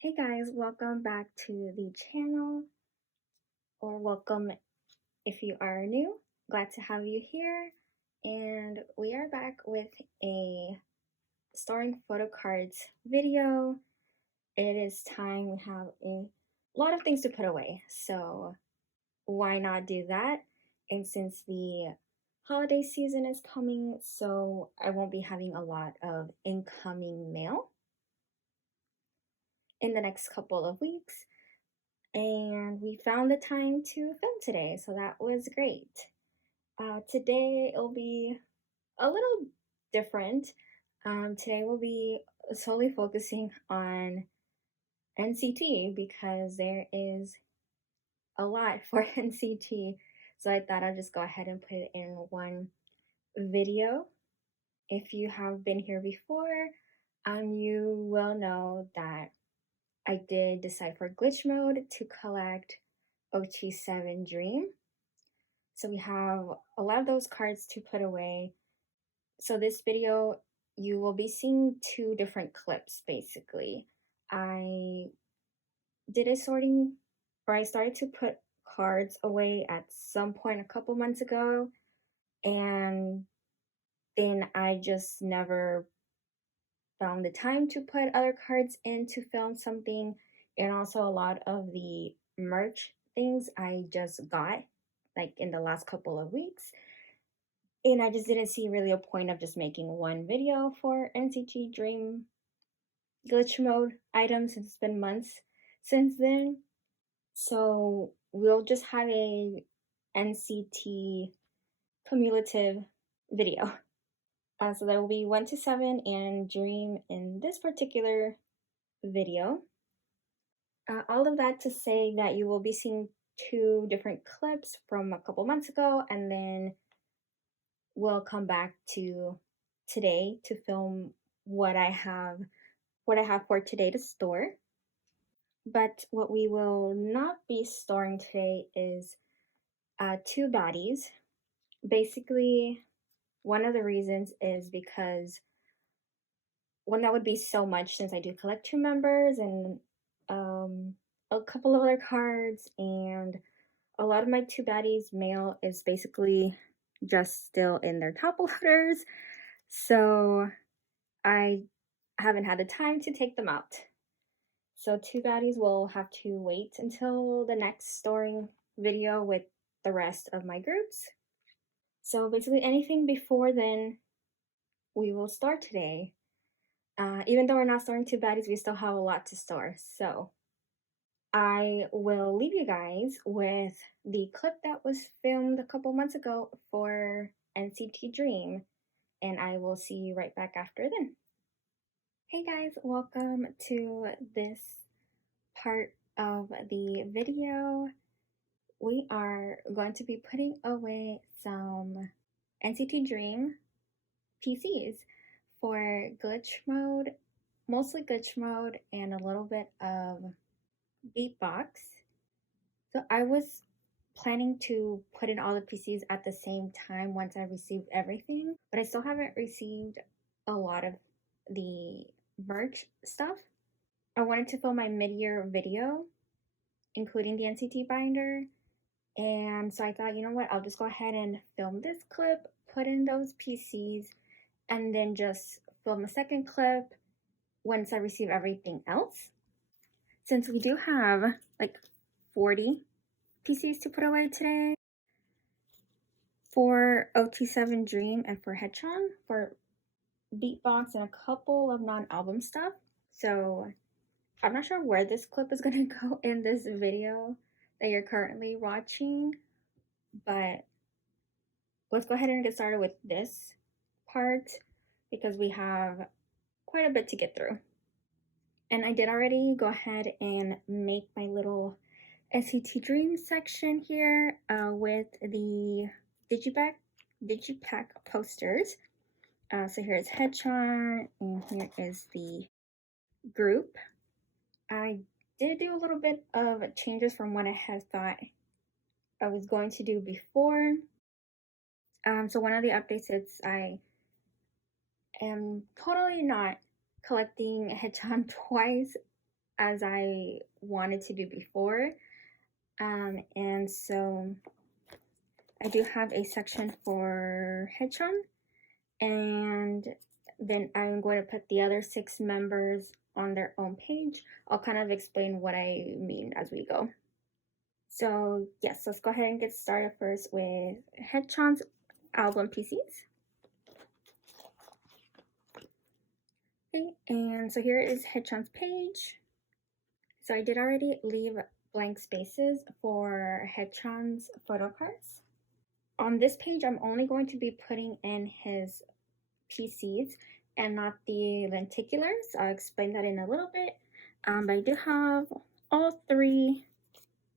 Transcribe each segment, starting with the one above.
Hey guys, welcome back to the channel, or welcome if you are new. Glad to have you here. And we are back with a storing photo cards video. It is time. We have a lot of things to put away, so why not do that? And since the holiday season is coming, so I won't be having a lot of incoming mail in the next couple of weeks. And we found the time to film today, so that was great. Today it'll be a little different. Today we'll be solely focusing on NCT because there is a lot for NCT, so I thought I'd just go ahead and put it in one video. If you have been here before, you will know that I did decide for glitch mode to collect OT7 Dream. So we have a lot of those cards to put away. So this video, you will be seeing two different clips basically. I did a sorting, or I started to put cards away at some point a couple months ago, and then I just never found the time to put other cards in to film something. And also a lot of the merch things I just got like in the last couple of weeks, and I just didn't see really a point of just making one video for NCT Dream glitch mode items since it's been months since then. So we'll just have a NCT cumulative video. So there will be 1 to 7 and Dream in this particular video. All of that to say that you will be seeing two different clips from a couple months ago, and then we'll come back to today to film what I have for today to store. But what we will not be storing today is two baddies. Basically, one of the reasons is because one, that would be so much since I do collect two members and a couple of other cards, and a lot of my two baddies mail is basically just still in their top loaders, so I haven't had the time to take them out. So two baddies will have to wait until the next storing video with the rest of my groups. So basically anything before then, we will store today. Even though we're not storing two baddies, we still have a lot to store. So I will leave you guys with the clip that was filmed a couple months ago for NCT Dream, and I will see you right back after then. Hey guys, welcome to this part of the video. We are going to be putting away some NCT Dream PCs for glitch mode, mostly glitch mode, and a little bit of beatbox. So I was planning to put in all the PCs at the same time once I received everything, but I still haven't received a lot of the merch stuff. I wanted to film my mid-year video, including the NCT binder, and so I thought, you know what, I'll just go ahead and film this clip, put in those PCs, and then just film a second clip once I receive everything else. Since we do have like 40 PCs to put away today for OT7 Dream and for Haechan, for beatbox and a couple of non-album stuff. So I'm not sure where this clip is gonna go in this video that you're currently watching, but let's go ahead and get started with this part because we have quite a bit to get through. And I did already go ahead and make my little NCT Dream section here with the Digipack posters. So here is Haechan, and here is the group. I did do a little bit of changes from what I had thought I was going to do before. So one of the updates is I am totally not collecting Haechan twice. as I wanted to do before. And so I do have a section for Haechan, and then I'm going to put the other 6 members on their own page. I'll kind of explain what I mean as we go. So yes, let's go ahead and get started first with Haechan's album PCs. Okay, and so here is Haechan's page. So I did already leave blank spaces for Haechan's photo cards. On this page, I'm only going to be putting in his PCs and not the lenticulars. I'll explain that in a little bit. But I do have all 3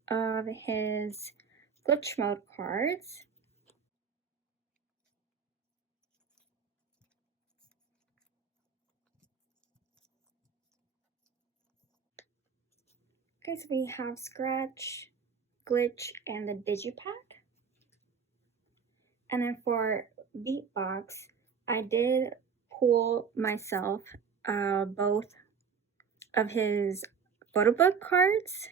of his glitch mode cards. Okay, so we have Scratch, Glitch, and the Digipack. And then for Beatbox, I did pull myself both of his photo book cards,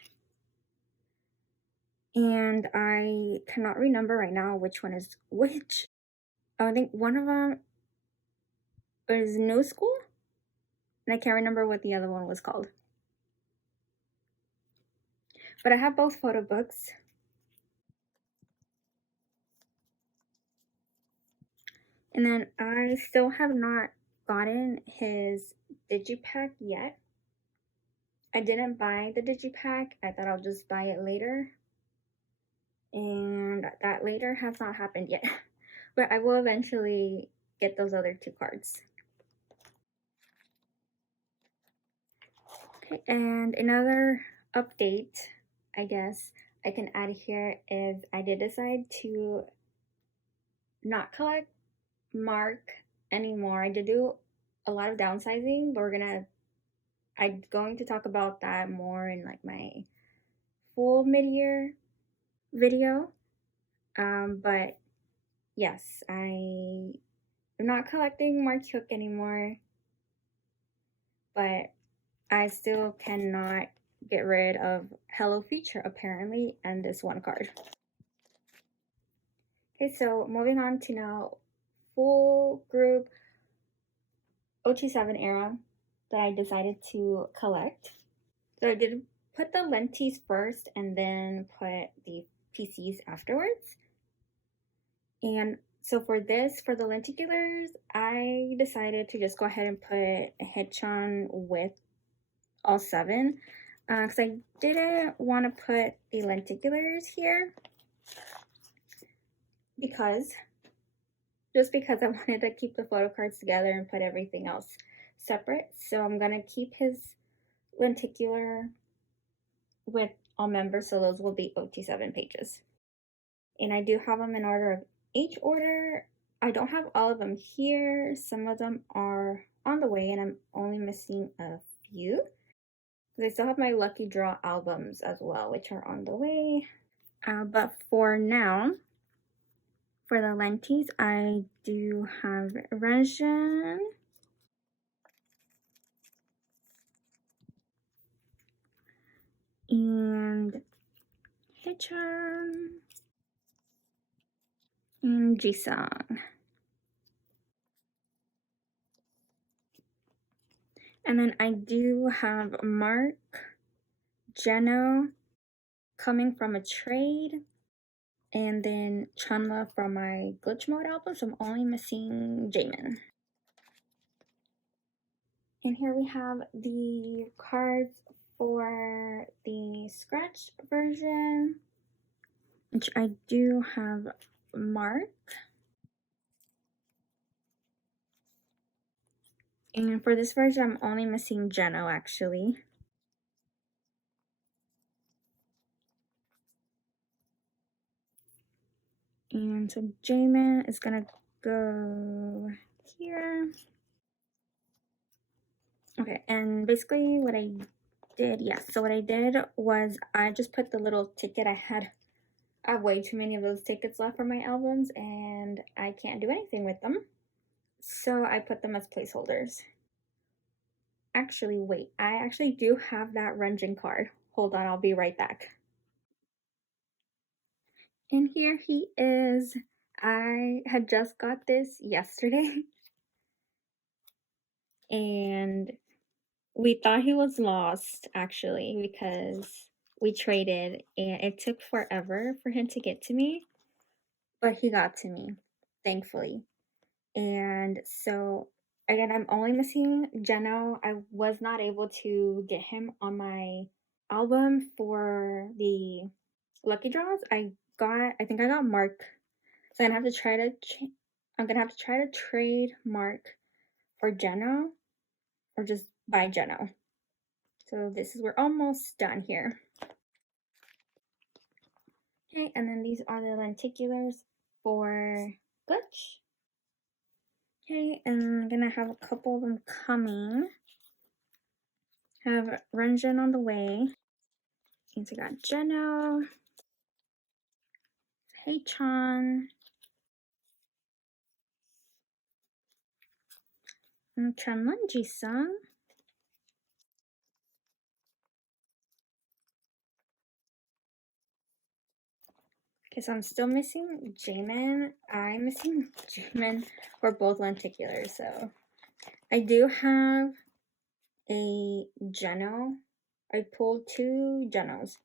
and I cannot remember right now which one is which. I think one of them is New School, and I can't remember what the other one was called. But I have both photo books. And then I still have not gotten his Digipack yet. I didn't buy the Digipack. I thought I'll just buy it later. And that later has not happened yet. But I will eventually get those other 2 cards. Okay, and another update, I guess, I can add here is I did decide to not collect Mark anymore. I did do a lot of downsizing, but I'm going to talk about that more in like my full mid-year video. But yes, I am not collecting Mark Hook anymore, but I still cannot get rid of Hello Feature apparently and this one card. Okay, so moving on to now full group OT7 era that I decided to collect. So I did put the lenties first and then put the PCs afterwards. And so for this, for the lenticulars, I decided to just go ahead and put Haechan with all 7. Because I didn't want to put the lenticulars here just because I wanted to keep the photo cards together and put everything else separate. So I'm going to keep his lenticular with all members, so those will be OT7 pages. And I do have them in order of H order. I don't have all of them here. Some of them are on the way, and I'm only missing a few. I still have my Lucky Draw albums as well, which are on the way. But for now, for the lenties, I do have Reorganize, and Haechan, and Jisung. And then I do have Mark, Jeno coming from a trade, and then Chunla from my Glitch Mode album, so I'm only missing Jamin. And here we have the cards for the scratch version, which I do have Mark. And for this version, I'm only missing Jeno, actually. And so Jamin is gonna go here. Okay, and basically what I did, yes, so what I did was I just put the little ticket. I have way too many of those tickets left for my albums, and I can't do anything with them. So I put them as placeholders. Actually, wait, I actually do have that Renjin card. Hold on, I'll be right back. And here he is. I had just got this yesterday. And we thought he was lost, actually, because we traded and it took forever for him to get to me. But he got to me, thankfully. And so, again, I'm only missing Geno. I was not able to get him on my album for the lucky draws. I think I got Mark. So I'm gonna have to try to, I'm gonna have to try to trade Mark for Geno, or just buy Geno. So we're almost done here. Okay, and then these are the lenticulars for Glitch. Okay, and I'm gonna have a couple of them coming. Have Renjin on the way. And so I got Geno, Haechan, and Chen Jisung. Okay, so I'm still missing Jaemin. I'm missing Jaemin for both lenticulars. So I do have a Geno. I pulled 2 Genos.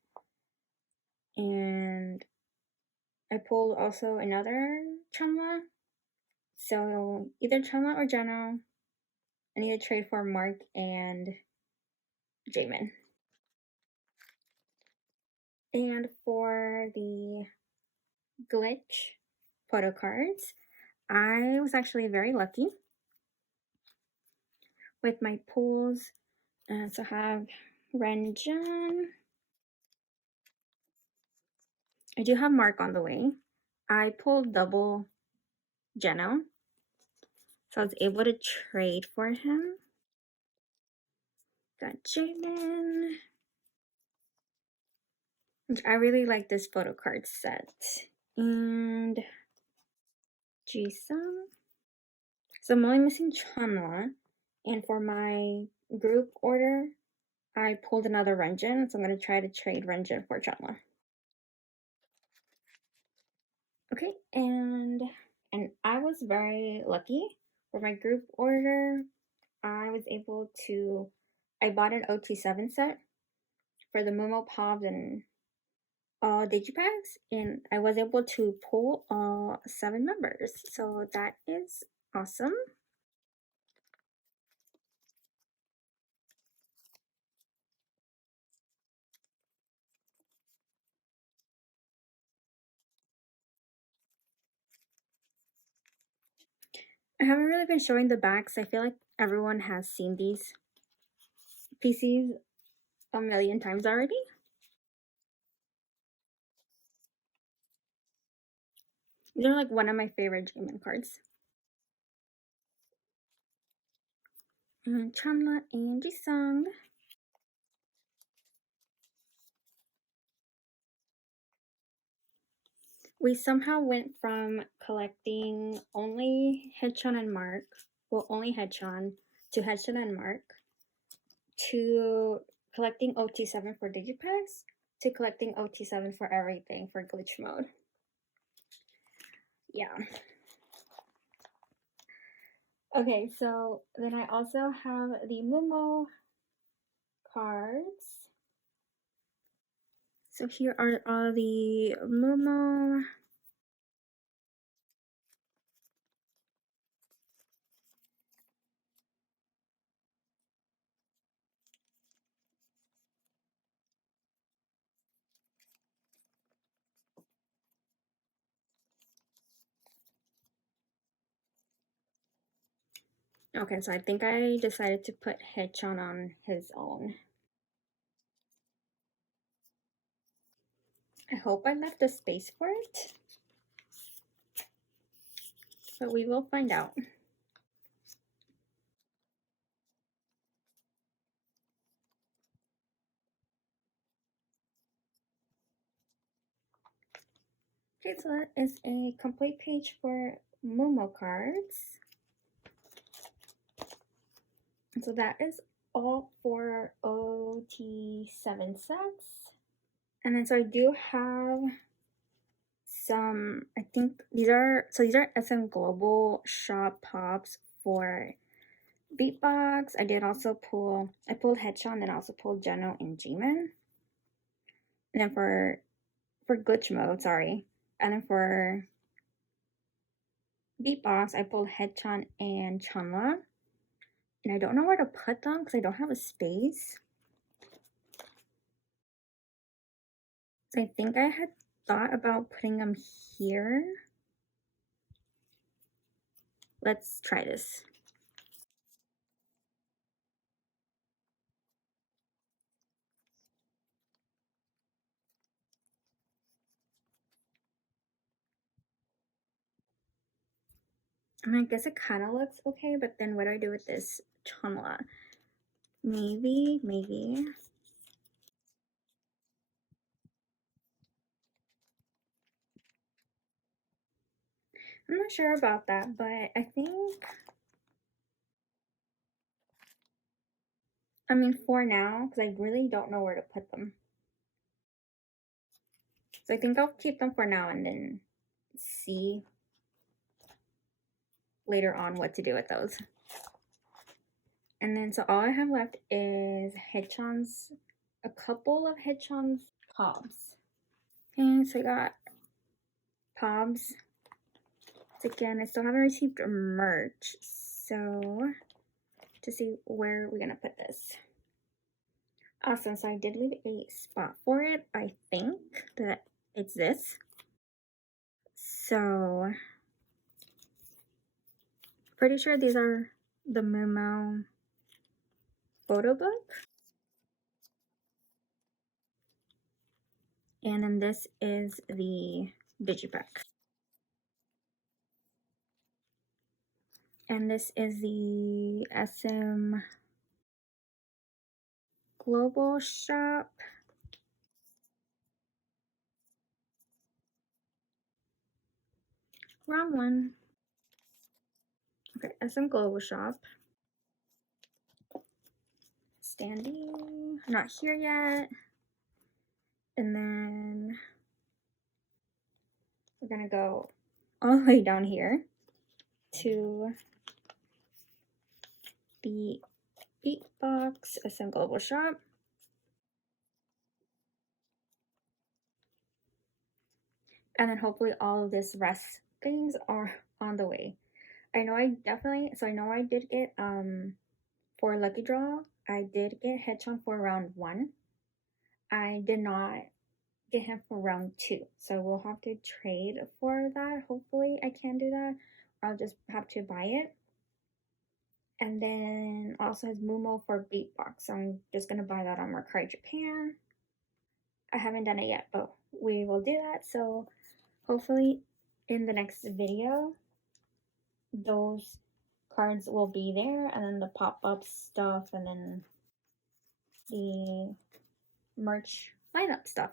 And I pulled also another Chunla. So either Chunla or Geno. I need to trade for Mark and Jaemin. And for the glitch photocards, I was actually very lucky with my pulls. So I have Renjin. I do have Mark on the way. I pulled double Geno, so I was able to trade for him. Got Jaemin. I really like this photo card set. And Jisung. So I'm only missing Chanla. And for my group order, I pulled another Renjin. So I'm going to try to trade Renjin for Chanla. Okay, and I was very lucky. For my group order, I was able to, I bought an OT7 set for the Momo Pops and all digipacks, and I was able to pull all 7 members. So that is awesome. I haven't really been showing the backs. I feel like everyone has seen these PCs a million times already. These are like one of my favorite Jaemin cards. And Chanla and Jisung. We somehow went from collecting only Haechan and Mark, well, only Haechan, to Haechan and Mark, to collecting OT7 for digipacks, to collecting OT7 for everything for glitch mode. Yeah. Okay, so then I also have the Momo cards. So here are all the Momo. Okay, so I think I decided to put Haechan on his own. I hope I left a space for it. But we will find out. Okay, so that is a complete page for Momo cards. So that is all for OT7 cents. And then so I do have some, I think these are SM Global Shop Pops for Beatbox. I pulled Haechan and also pulled Jeno and Jimin. And then for glitch mode, sorry. And then for Beatbox, I pulled Haechan and Chanla. And I don't know where to put them because I don't have a space. So I think I had thought about putting them here. Let's try this. And I guess it kind of looks okay, but then what do I do with this Chanla? Maybe. I'm not sure about that, but I think, I mean, for now, because I really don't know where to put them. So I think I'll keep them for now and then see later on what to do with those. And then so all I have left is a couple of Haechan's Pobs. And so I got Pobs. Again, I still haven't received merch, so to see where we're gonna put this. Awesome, so I did leave a spot for it. I think that it's this. So pretty sure these are the Momo photo book. And then this is the digipack. And this is the SM Global Shop. Wrong one. Okay, SM Global Shop. Standing, not here yet. And then we're gonna go all the way down here to the Beatbox SM Global Shop. And then hopefully all of this rest things are on the way. I know I did get for Lucky Draw, I did get Haechan for round 1. I did not get him for round 2. So we'll have to trade for that. Hopefully I can do that. Or I'll just have to buy it. And then also has Mumo for Beatbox. So I'm just gonna buy that on Mercari Japan. I haven't done it yet, but we will do that. So hopefully in the next video, those cards will be there, and then the pop-up stuff, and then the merch lineup stuff.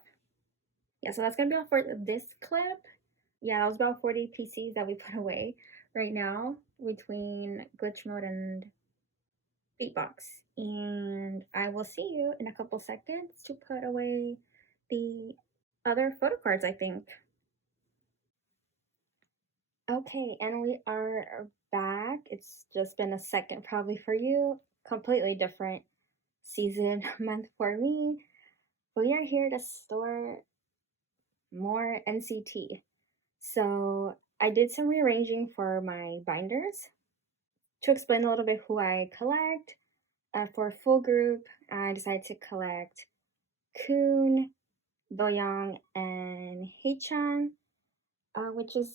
Yeah, so that's gonna be all for this clip. Yeah, that was about 40 PCs that we put away right now between glitch mode and Beatbox. And I will see you in a couple seconds to put away the other photo cards, I think. Okay, and we are back. It's just been a second probably for you. Completely different season month for me. We are here to store more NCT. So I did some rearranging for my binders to explain a little bit who I collect. For a full group, I decided to collect Kun, Doyoung, and Haechan, which is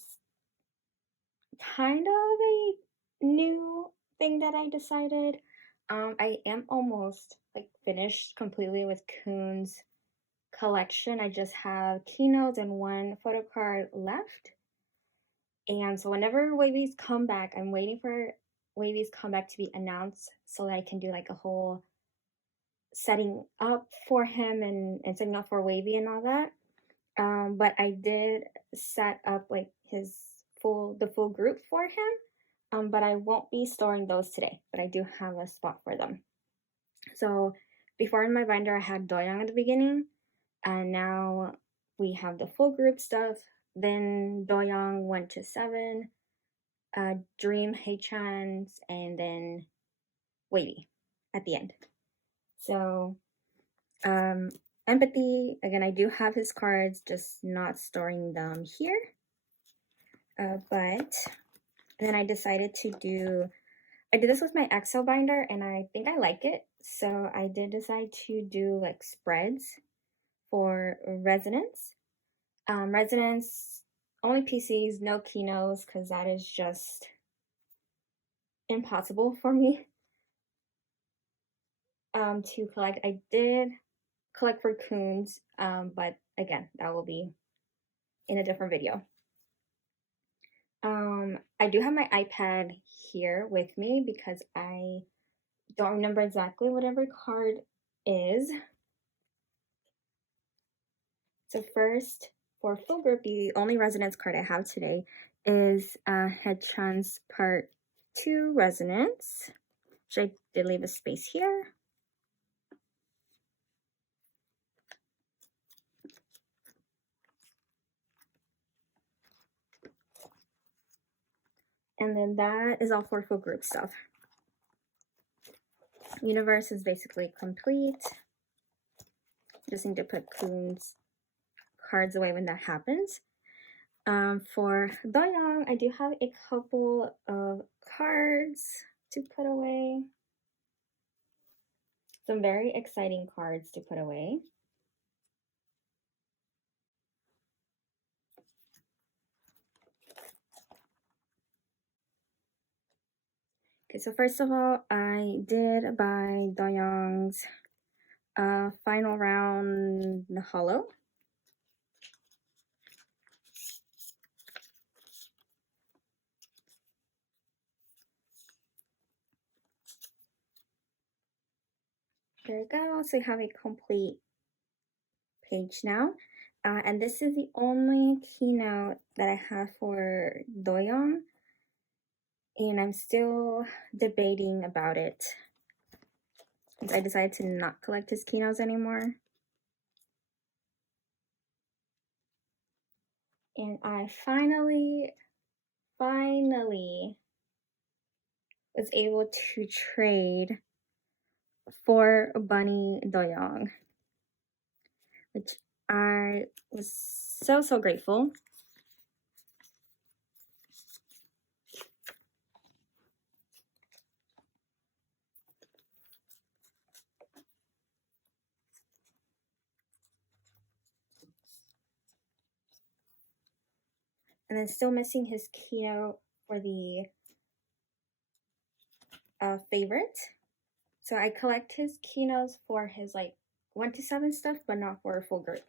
kind of a new thing that I decided. I am almost like finished completely with Kun's collection. I just have keynotes and one photo card left. And so whenever Wavies come back, I'm waiting for Wavies come back to be announced so that I can do like a whole setting up for him and setting up for Wavy and all that. But I did set up like the full group for him. But I won't be storing those today, but I do have a spot for them. So before in my binder I had Doyoung at the beginning, and now we have the full group stuff. Then Doyoung went to 7, Dream, Haechan's, and then Wavy at the end. So Empathy, again, I do have his cards, just not storing them here. But then I decided to do, I did this with my Excel binder and I think I like it. So I did decide to do like spreads for resonance. Resonance, only PCs, no keynotes, because that is just impossible for me to collect. I did collect for coons, but again, that will be in a different video. I do have my iPad here with me because I don't remember exactly what every card is. So first, for full group, the only resonance card I have today is Haechan's Part 2 Resonance, which I did leave a space here. And then that is all for full group stuff. Universe is basically complete. Just need to put Coon's cards away when that happens. For Doyoung, I do have a couple of cards to put away. Some very exciting cards to put away. Okay, so first of all, I did buy Doyoung's final round holo. There we go. So you have a complete page now. And this is the only keynote that I have for Doyoung. And I'm still debating about it. I decided to not collect his keynotes anymore. And I finally was able to trade for Bunny Doyoung, which I was so grateful. And then still missing his keynote for the favorite. So I collect his keynotes for his like 1 to 7 stuff, but not for a full group.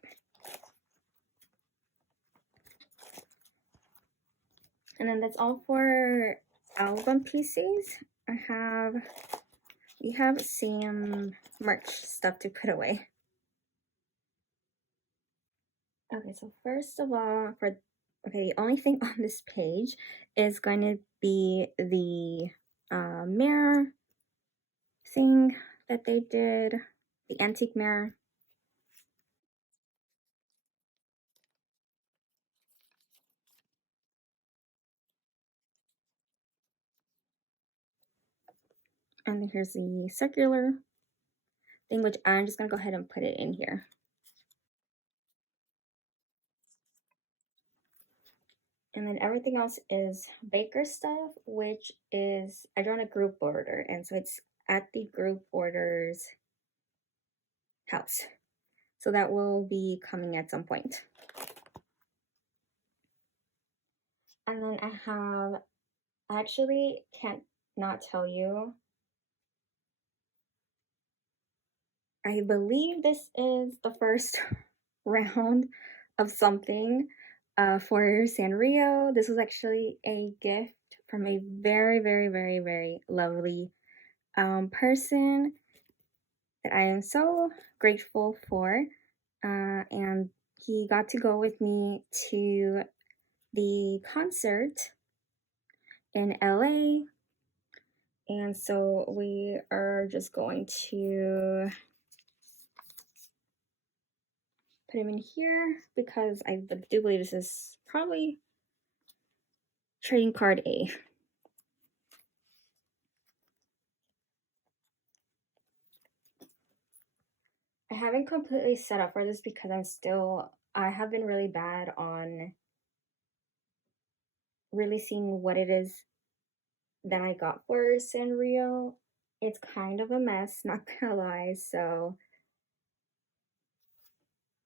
And then that's all for album pieces. We have some merch stuff to put away. Okay, so first of all, the only thing on this page is going to be the mirror thing that they did, the antique mirror. And then here's the circular thing, which I'm just gonna go ahead and put it in here. And then everything else is baker stuff, which is, I drawn a group order, and so it's at the group order's house. So that will be coming at some point. And then I actually can't not tell you. I believe this is the first round of something for Sanrio. This was actually a gift from a very lovely person that I am so grateful for. And he got to go with me to the concert in LA. And so we are just going to put him in here because I do believe this is probably trading card A. I haven't completely set up for this because I have been really bad on really seeing what it is that I got for Sanrio. It's kind of a mess, not gonna lie, so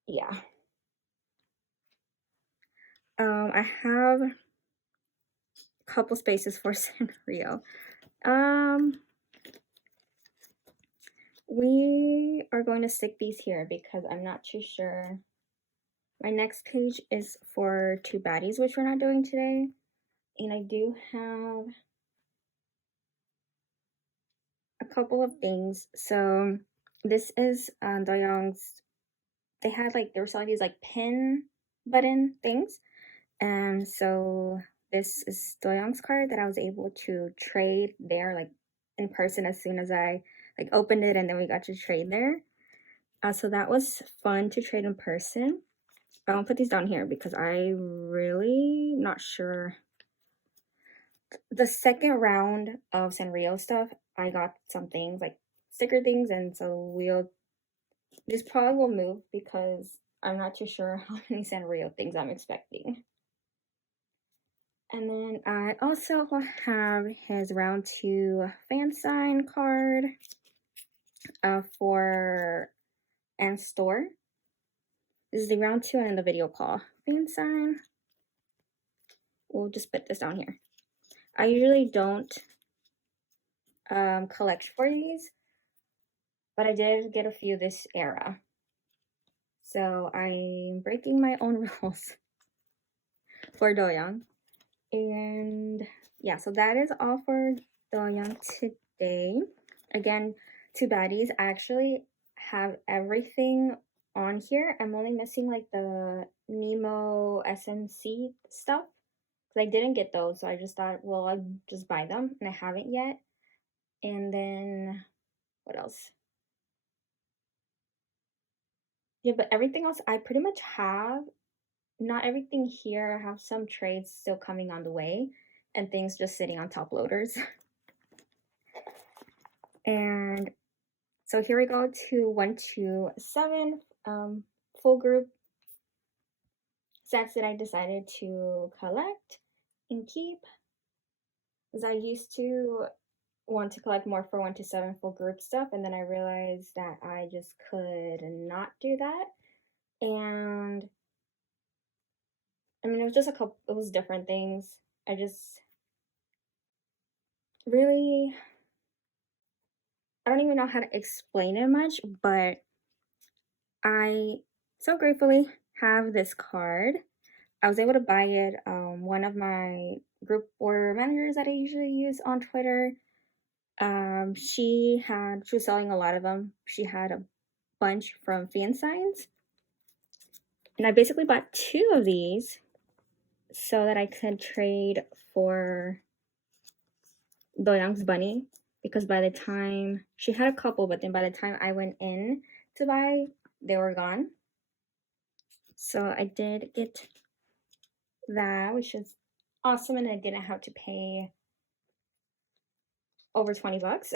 yeah. I have a couple spaces for Sanrio. We are going to stick these here because I'm not too sure. My next page is for two baddies, which we're not doing today. And I do have a couple of things. So this is Doyoung's. They were selling these like pin button things. And so this is Doyoung's card that I was able to trade there like in person as soon as I like opened it, and then we got to trade there. So that was fun to trade in person. I'll put these down here because I really not sure. The second round of Sanrio stuff, I got some things like sticker things, and so this probably will move because I'm not too sure how many Sanrio things I'm expecting. And then I also have his round 2 fan sign card for and store. This is the round 2 and then the video call fan sign. We'll just put this down here. I usually don't collect for these, but I did get a few this era. So I'm breaking my own rules for Doyoung. And yeah, so that is all for Doyoung today. Again, two baddies. I actually have everything on here. I'm only missing like the Nemo SMC stuff because I didn't get those. So I just thought, well, I'll just buy them, and I haven't yet. And then what else? Yeah, but everything else I pretty much have. Not everything here. I have some trades still coming on the way and things just sitting on top loaders. And so here we go to 1 to 7 full group sets that I decided to collect and keep, because I used to want to collect more for 1 to 7 full group stuff, and then I realized that I just could not do that. And I mean, it was just it was different things. I just really, I don't even know how to explain it much, but I so gratefully have this card. I was able to buy it. One of my group order managers that I usually use on Twitter, she was selling a lot of them. She had a bunch from fan signs. And I basically bought 2 of these so that I could trade for Doyoung's bunny, because by the time she had a couple, but then by the time I went in to buy, they were gone. So I did get that, which is awesome, and I didn't have to pay over 20 bucks.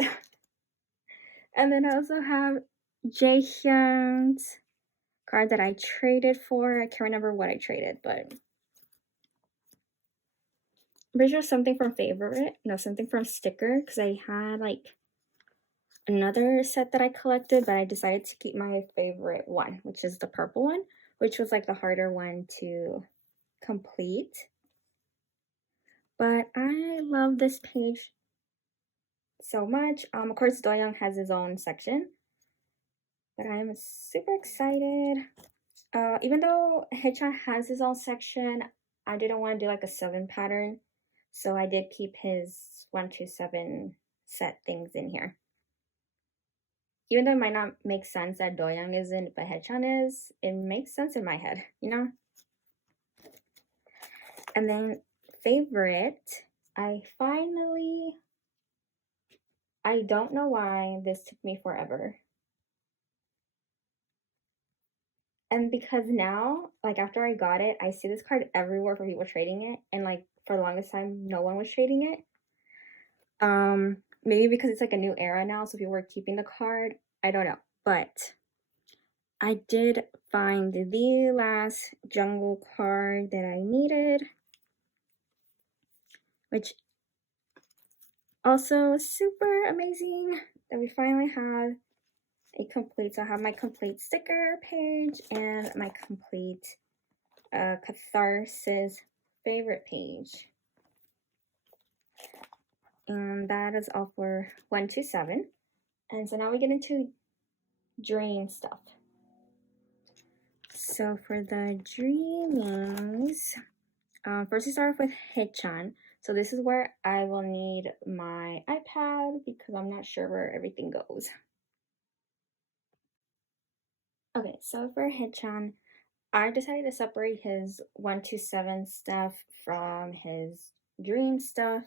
And then I also have Haechan's card that I traded for. I can't remember what I traded, but I'm pretty sure something from something from sticker, because I had like another set that I collected, but I decided to keep my favorite one, which is the purple one, which was like the harder one to complete. But I love this page so much. Of course, Doyoung has his own section, but I am super excited. Even though Haechan has his own section, I didn't want to do like a 7 pattern, so I did keep his 1 to 7 set things in here. Even though it might not make sense that Doyoung isn't, but Haechan is, it makes sense in my head, you know? And then favorite, I finally I don't know why this took me forever. And because now, like after I got it, I see this card everywhere for people trading it, and like for the longest time, no one was trading it. Maybe because it's like a new era now, so people were keeping the card. I don't know, but I did find the last jungle card that I needed, which also super amazing that we finally have a complete. So I have my complete sticker page and my complete catharsis favorite page, and that is all for 127. And so now we get into dream stuff. So for the dreamings, first we start off with Haechan. So this is where I will need my iPad because I'm not sure where everything goes. Okay, so for Haechan, I decided to separate his 127 stuff from his dream stuff.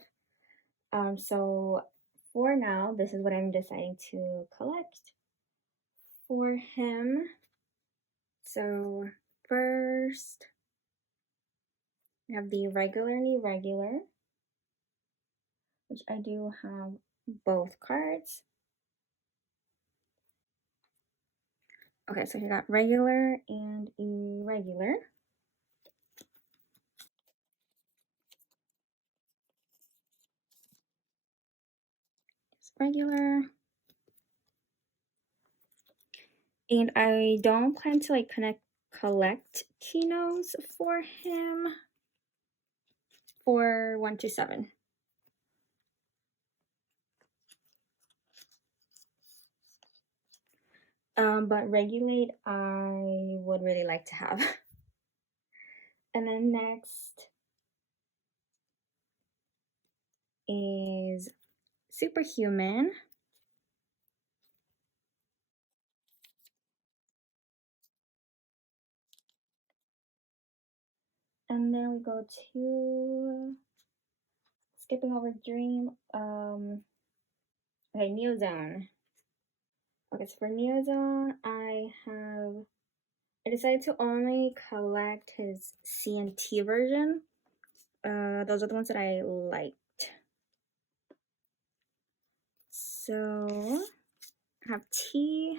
So for now, this is what I'm deciding to collect for him. So first, we have the regular, which I do have both cards. Okay, so you got regular and irregular. It's regular. And I don't plan to like collect keynotes for him for 127. But regulate I would really like to have. And then next is superhuman. And then we go to skipping over dream. Okay, Neozone. Okay, so for Neozone, I decided to only collect his CNT version. Those are the ones that I liked. So I have T.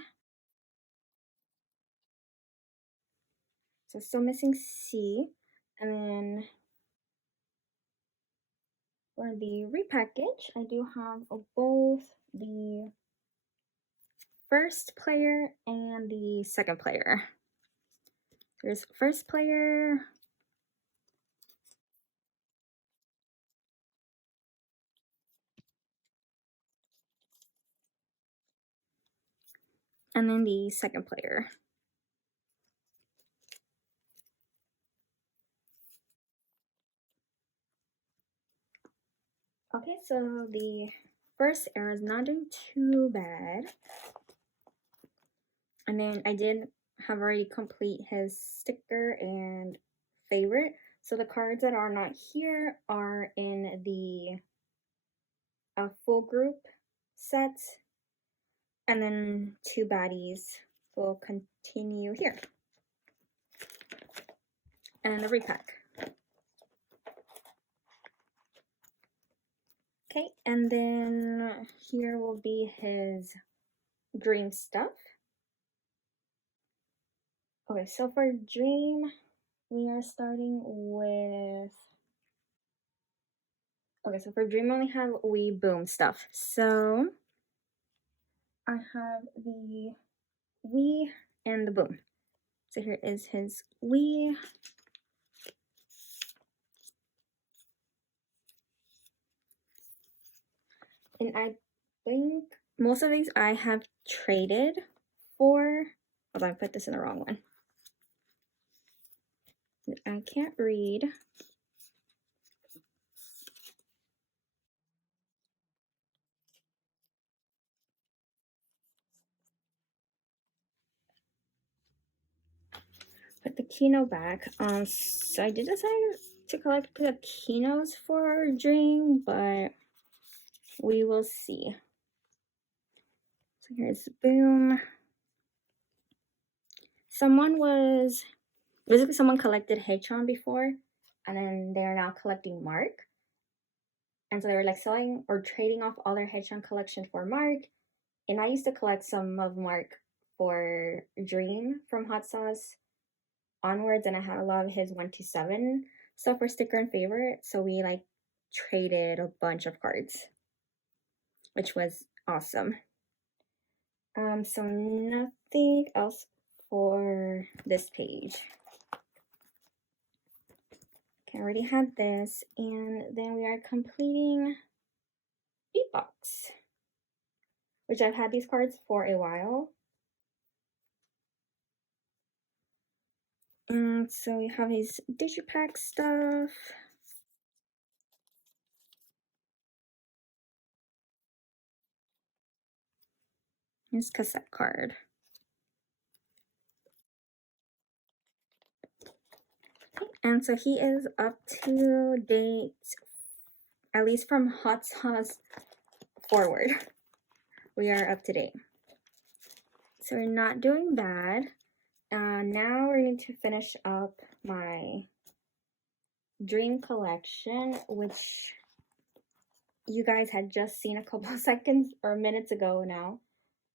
So still missing C. And then for the repackage, I do have both the first player and the second player. There's first player. And then the second player. Okay, so the first era is not doing too bad. And then I did have already complete his sticker and favorite. So the cards that are not here are in the full group sets. And then two baddies will continue here. And then the repack. Okay, and then here will be his dream stuff. Okay, so for dream, we are starting with... Okay, so for dream, I only have We Boom stuff. So I have the We and the Boom. So here is his We. And I think most of these I have traded for... Hold on, I put this in the wrong one. I can't read. Put the Kino back. So I did decide to collect the Kinos for Dream, but we will see. So here's Boom. Basically someone collected Haechan before, and then they're now collecting Mark. And so they were like selling or trading off all their Haechan collection for Mark. And I used to collect some of Mark for Dream from Hot Sauce onwards, and I had a lot of his 127 stuff for sticker and favorite. So we like traded a bunch of cards, which was awesome. So nothing else for this page. Okay, I already had this, and then we are completing Beatbox, which I've had these cards for a while. And so we have his digipack stuff. His cassette card. And so he is up to date, at least from Hot Sauce forward. We are up to date. So we're not doing bad. Now we're going to finish up my Dream collection, which you guys had just seen a couple of seconds or minutes ago now,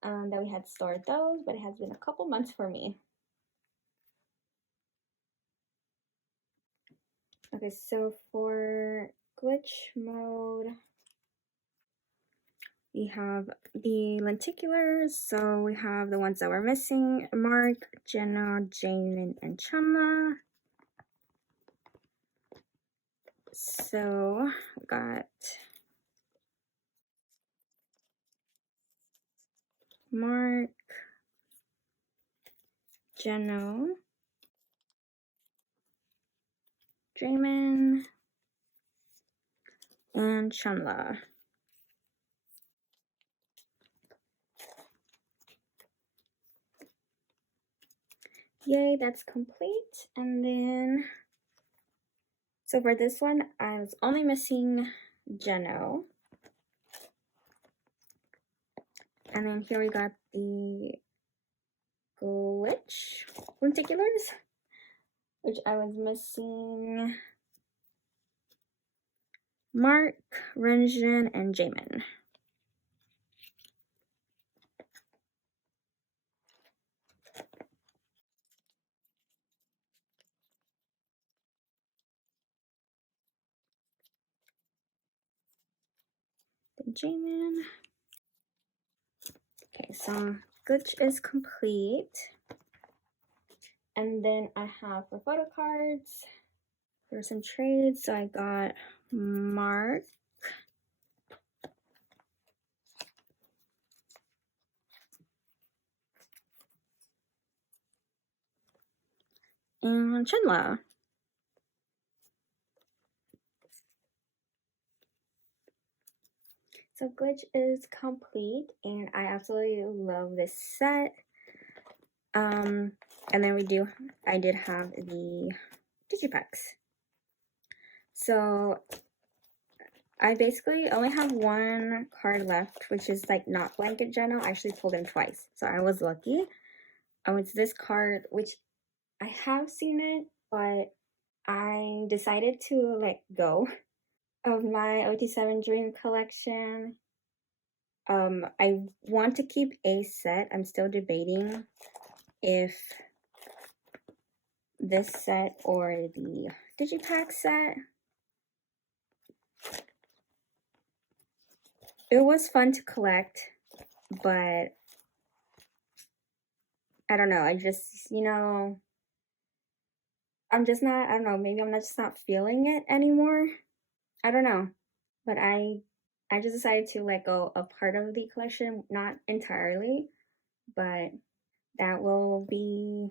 that we had stored those, but it has been a couple months for me. Okay, so for glitch mode, we have the lenticulars. So we have the ones that were missing: Mark, Jenna, Jamin, and Chama. So we got Mark, Jenna, Jamin, and Chunla. Yay, that's complete. And then, so for this one, I was only missing Geno. And then here we got the glitch lenticulars, which I was missing Mark, Renjin, and Jamin. Jamin. Okay, so glitch is complete. And then I have for photo cards, there were some trades. So I got Mark, and Chenla. So glitch is complete, and I absolutely love this set. And then I did have the digipacks. So I basically only have one card left, which is like not blanket Geno. I actually pulled him twice, so I was lucky. It's this card, which I have seen it, but I decided to let go of my OT7 Dream collection. I want to keep a set. I'm still debating if this set or the digipack set. It was fun to collect, but I don't know. I just, I'm just not, I don't know, maybe I'm just not feeling it anymore. I don't know. But I just decided to let go of part of the collection, not entirely, but that will be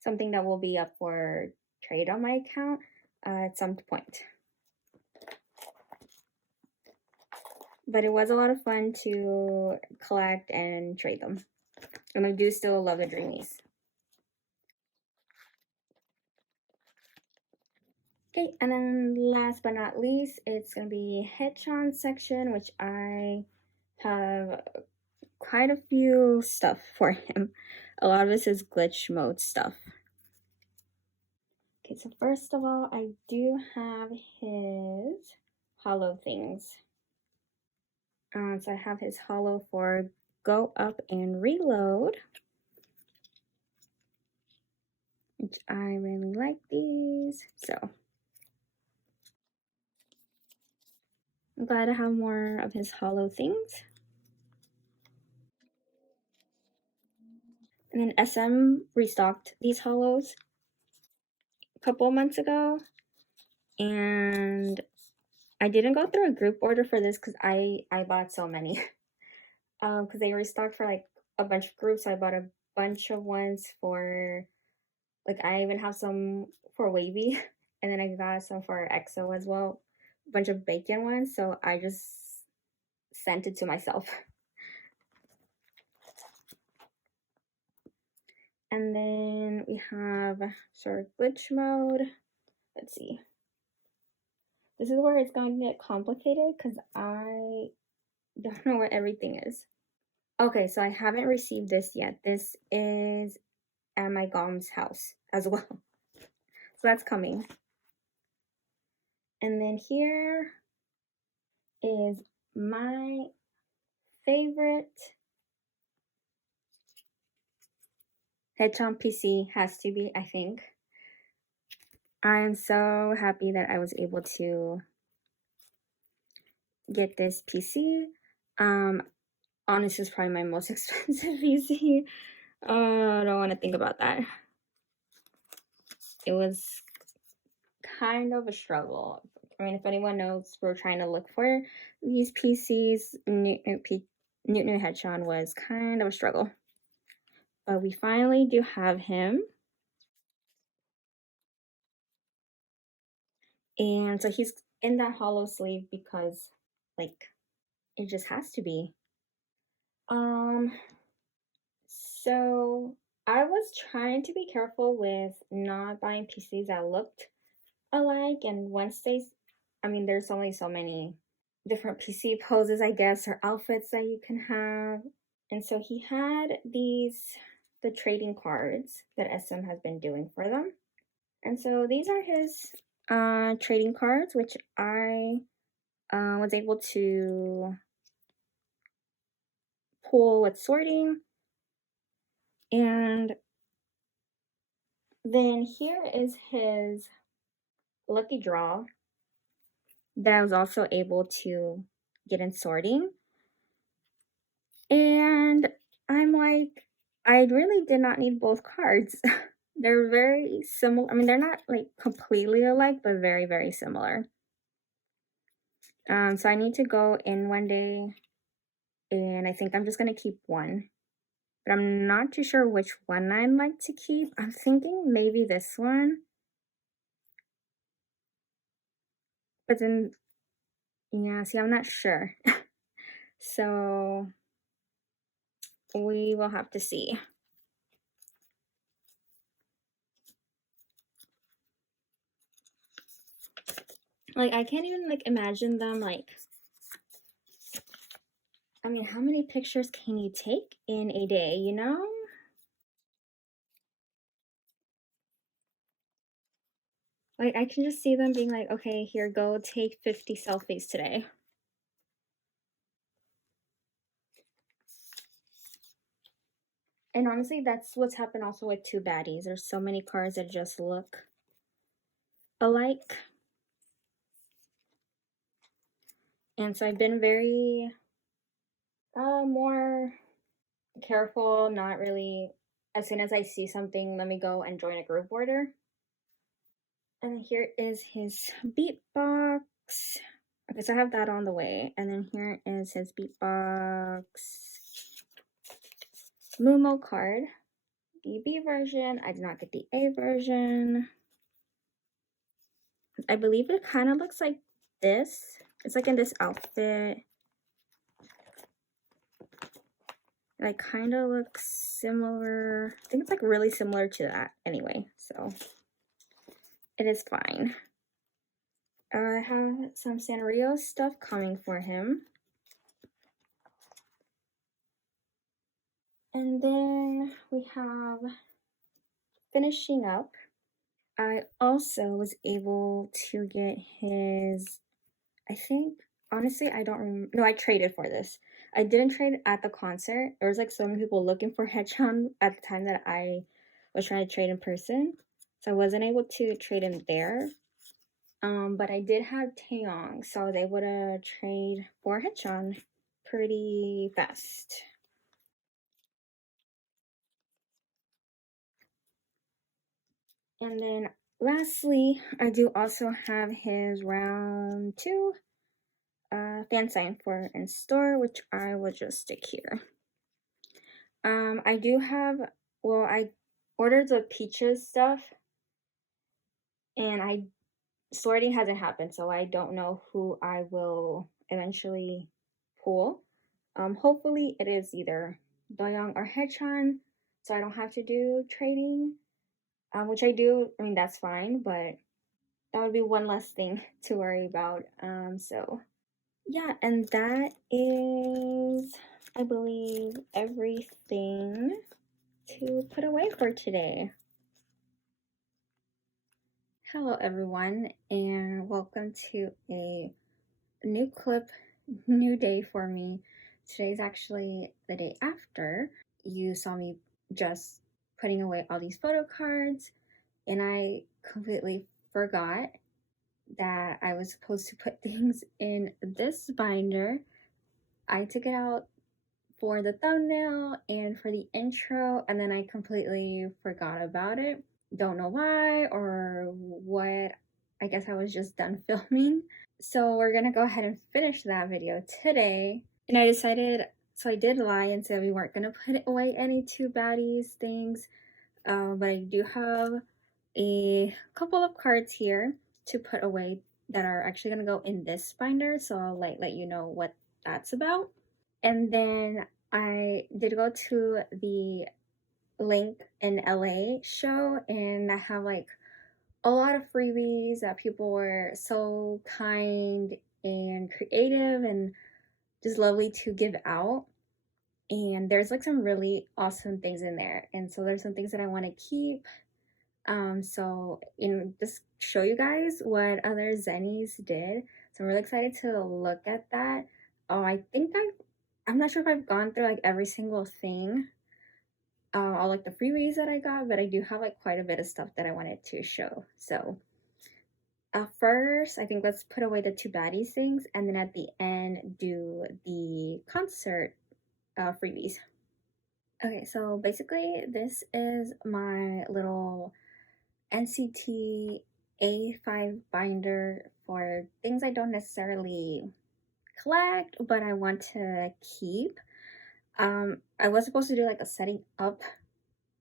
something that will be up for trade on my account at some point. But it was a lot of fun to collect and trade them. And I do still love the Dreamies. Okay, and then last but not least, it's going to be Haechan section, which I have quite a few stuff for him. A lot of this is glitch mode stuff. Okay, so first of all, I do have his hollow things. So I have his hollow for go up and reload, which I really like these. So I'm glad to have more of his hollow things. And then SM restocked these hollows a couple of months ago, and I didn't go through a group order for this because I bought so many. Because they restocked for like a bunch of groups. So I bought a bunch of ones for, like, I even have some for wavy, and then I got some for EXO as well, a bunch of bacon ones. So I just sent it to myself. And then we have sort of glitch mode. Let's see. This is where it's going to get complicated because I don't know where everything is. Okay, so I haven't received this yet. This is at my mom's house as well. So that's coming. And then here is my favorite Haechan PC, has to be, I think. I am so happy that I was able to get this PC. Honestly, it's probably my most expensive PC. I don't want to think about that. It was kind of a struggle. I mean, if anyone knows, we're trying to look for these PCs. Newton Haechan was kind of a struggle. But we finally do have him. And so he's in that hollow sleeve because, like, it just has to be. So I was trying to be careful with not buying PCs that looked alike, and once they, I mean, there's only so many different PC poses, I guess, or outfits that you can have. And so he had the trading cards that SM has been doing for them. And so these are his trading cards, which I was able to pull with sorting. And then here is his lucky draw that I was also able to get in sorting. And I'm like, I really did not need both cards. They're very similar. I mean, they're not like completely alike, but very, very similar. So I need to go in one day, and I think I'm just gonna keep one. But I'm not too sure which one I'd like to keep. I'm thinking maybe this one. But then, yeah, see, I'm not sure. So we will have to see. Like, I can't even, like, imagine them, like, I mean, how many pictures can you take in a day, you know? Like, I can just see them being like, okay, here, go take 50 selfies today. And honestly, that's what's happened also with Two Baddies. There's so many cards that just look alike. And so I've been very more careful, not really, as soon as I see something, let me go and join a group order. And here is his beatbox. Okay, so I have that on the way. And then here is his beatbox Mumo card. The B version. I did not get the A version. I believe it kind of looks like this. It's like in this outfit. It kind of looks similar. I think it's like really similar to that anyway. So it is fine. I have some Sanrio stuff coming for him. And then we have finishing up. I also was able to get his, I think, honestly, I don't remember. No, I traded for this. I didn't trade at the concert. There was like so many people looking for Haechan at the time that I was trying to trade in person. So I wasn't able to trade him there. But I did have Doyoung, so I was able to trade for Haechan pretty fast. And then lastly, I do also have his round 2 fan sign for in store, which I will just stick here. I do have, well, I ordered the peaches stuff, and sorting hasn't happened, so I don't know who I will eventually pull. Hopefully it is either Doyoung or Haechan, so I don't have to do trading, which I do. I mean, that's fine, but that would be one less thing to worry about. So yeah, and that is, I believe, everything to put away for today. Hello everyone, and welcome to a new clip, new day for me. Today's actually the day after you saw me just putting away all these photo cards, and I completely forgot that I was supposed to put things in this binder. I took it out for the thumbnail and for the intro, and then I completely forgot about it. Don't know why or what. I guess I was just done filming. So we're gonna go ahead and finish that video today. And I decided, so I did lie and say we weren't gonna put away any two baddies things, but I do have a couple of cards here to put away that are actually gonna go in this binder, so I'll let you know what that's about. And then I did go to the Link in LA show, and I have like a lot of freebies that people were so kind and creative and just lovely to give out. And there's like some really awesome things in there, and so there's some things that I want to keep. So just show you guys what other zennies did. So I'm really excited to look at that. Oh, I'm not sure if I've gone through like every single thing, all like the freebies that I got, but I do have like quite a bit of stuff that I wanted to show. So first, I think let's put away the two baddies things, and then at the end do the concert freebies. Okay, so basically this is my little NCT A5 binder for things I don't necessarily collect, but I want to keep. I was supposed to do like a setting up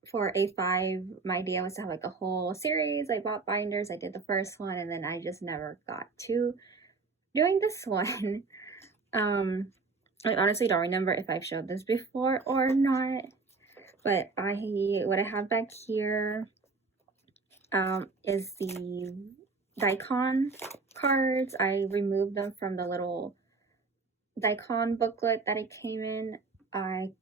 for A5. My idea was to have like a whole series. I bought binders, I did the first one, and then I just never got to doing this one. I honestly don't remember if I've showed this before or not, but what I have back here is the daikon cards. I removed them from the little daikon booklet that it came in.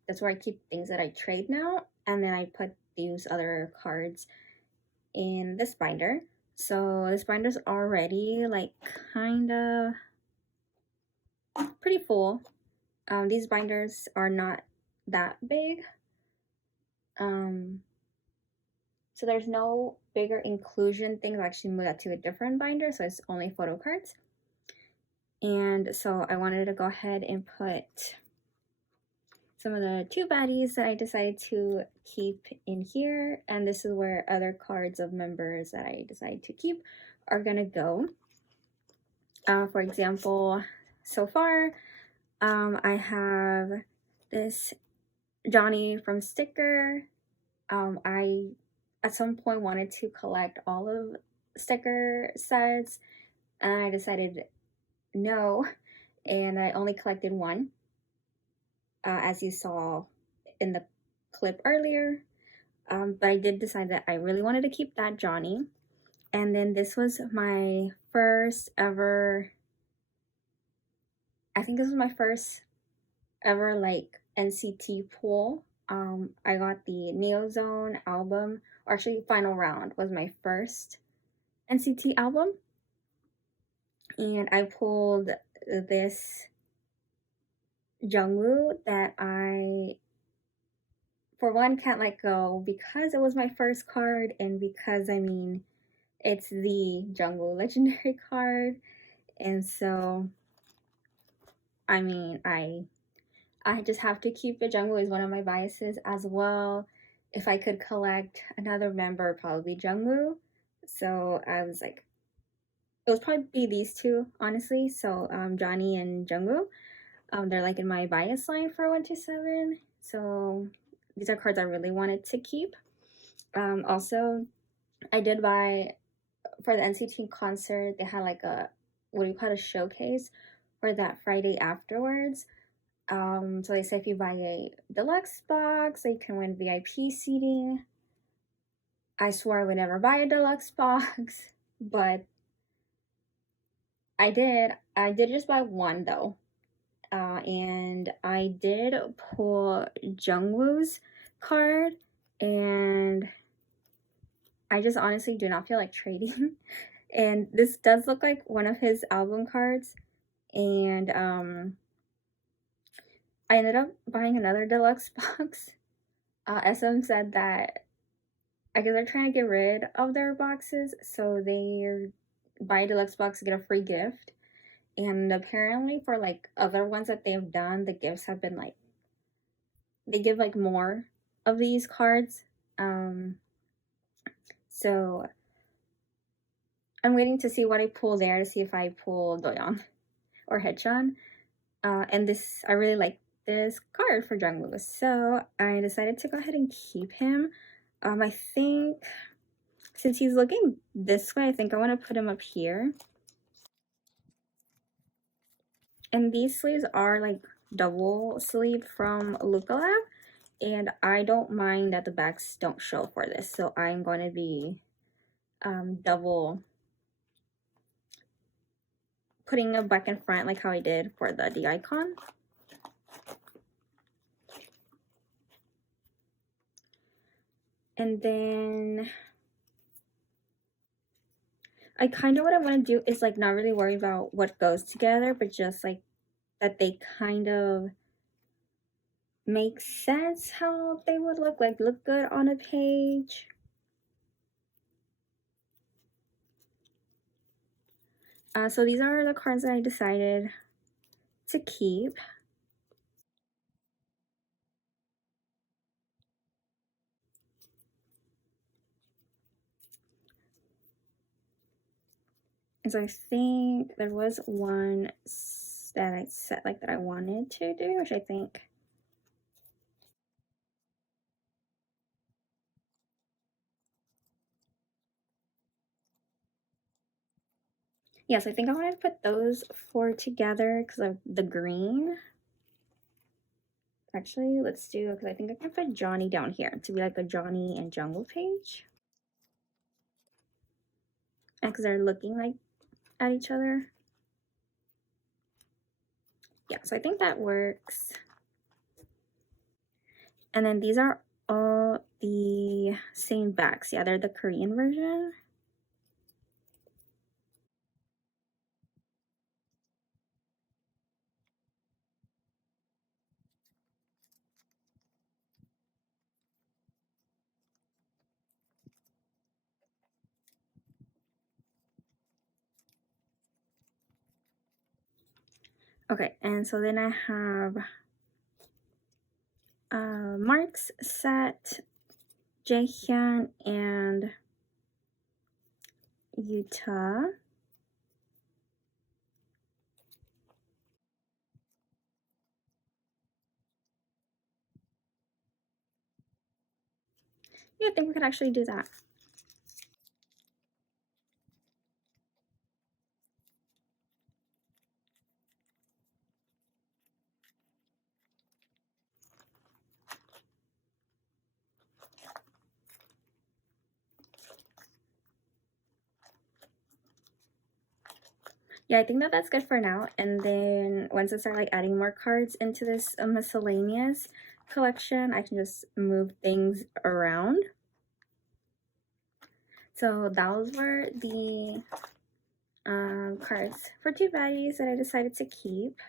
That's where I keep things that I trade now, and then I put these other cards in this binder. So this binder's already like kind of pretty full. These binders are not that big. So there's no bigger inclusion things. I actually moved that to a different binder, so it's only photo cards. And so I wanted to go ahead and put some of the two baddies that I decided to keep in here, and this is where other cards of members that I decided to keep are gonna go. For example, so far, I have this Johnny from Sticker. I at some point wanted to collect all of sticker sets, and I decided no, and I only collected one, as you saw in the clip earlier. But I did decide that I really wanted to keep that Johnny. And then this was my first ever, I think this was my first ever like NCT pull. I got the Neozone album, or actually Final Round was my first NCT album, and I pulled this Jungwoo that I, for one, can't let go because it was my first card, and because, I mean, it's the Jungwoo legendary card, and so, I mean, I just have to keep it. Jungwoo is one of my biases as well. If I could collect another member, probably Jungwoo. So I was like, it would probably be these two, honestly. So Johnny and Jungwoo, they're like in my bias line for 127. So these are cards I really wanted to keep. Also, I did buy for the NCT concert. They had like a, what do you call it, a showcase for that Friday afterwards. So they say if you buy a deluxe box, you can win VIP seating. I swore I would never buy a deluxe box, but I did. I did just buy one though. And I did pull Jungwoo's card, and I just honestly do not feel like trading. And this does look like one of his album cards. And I ended up buying another deluxe box. SM said that I guess they're trying to get rid of their boxes, so they buy a deluxe box to get a free gift. And apparently, for like other ones that they've done, the gifts have been like, they give like more of these cards. So I'm waiting to see what I pull there to see if I pull Doyoung or Haechan. And this, I really like this card for Jungwoo, so I decided to go ahead and keep him. I think since he's looking this way, I think I want to put him up here. And these sleeves are like double sleeve from Lucalab, and I don't mind that the backs don't show for this, so I'm going to be double putting a back and front like how I did for the icon. And then I kind of, what I want to do is like not really worry about what goes together, but just like that they kind of make sense how they would look good on a page. So these are the cards that I decided to keep. And so I think there was one that I set like that I wanted to do, which I think, yes, I think I wanted to put those four together because of the green. Actually, let's do, because I think I can put Johnny down here to be like a Johnny and Jungle page. And because they're looking like at each other. Yeah, so I think that works. And then these are all the same backs. Yeah, they're the Korean version. Okay, and so then I have Mark's set, Haechan, and Utah. Yeah, I think we could actually do that. Yeah, I think that that's good for now. And then once I start like adding more cards into this miscellaneous, collection. I can just move things around. So those were the cards for two baddies that I decided to keep.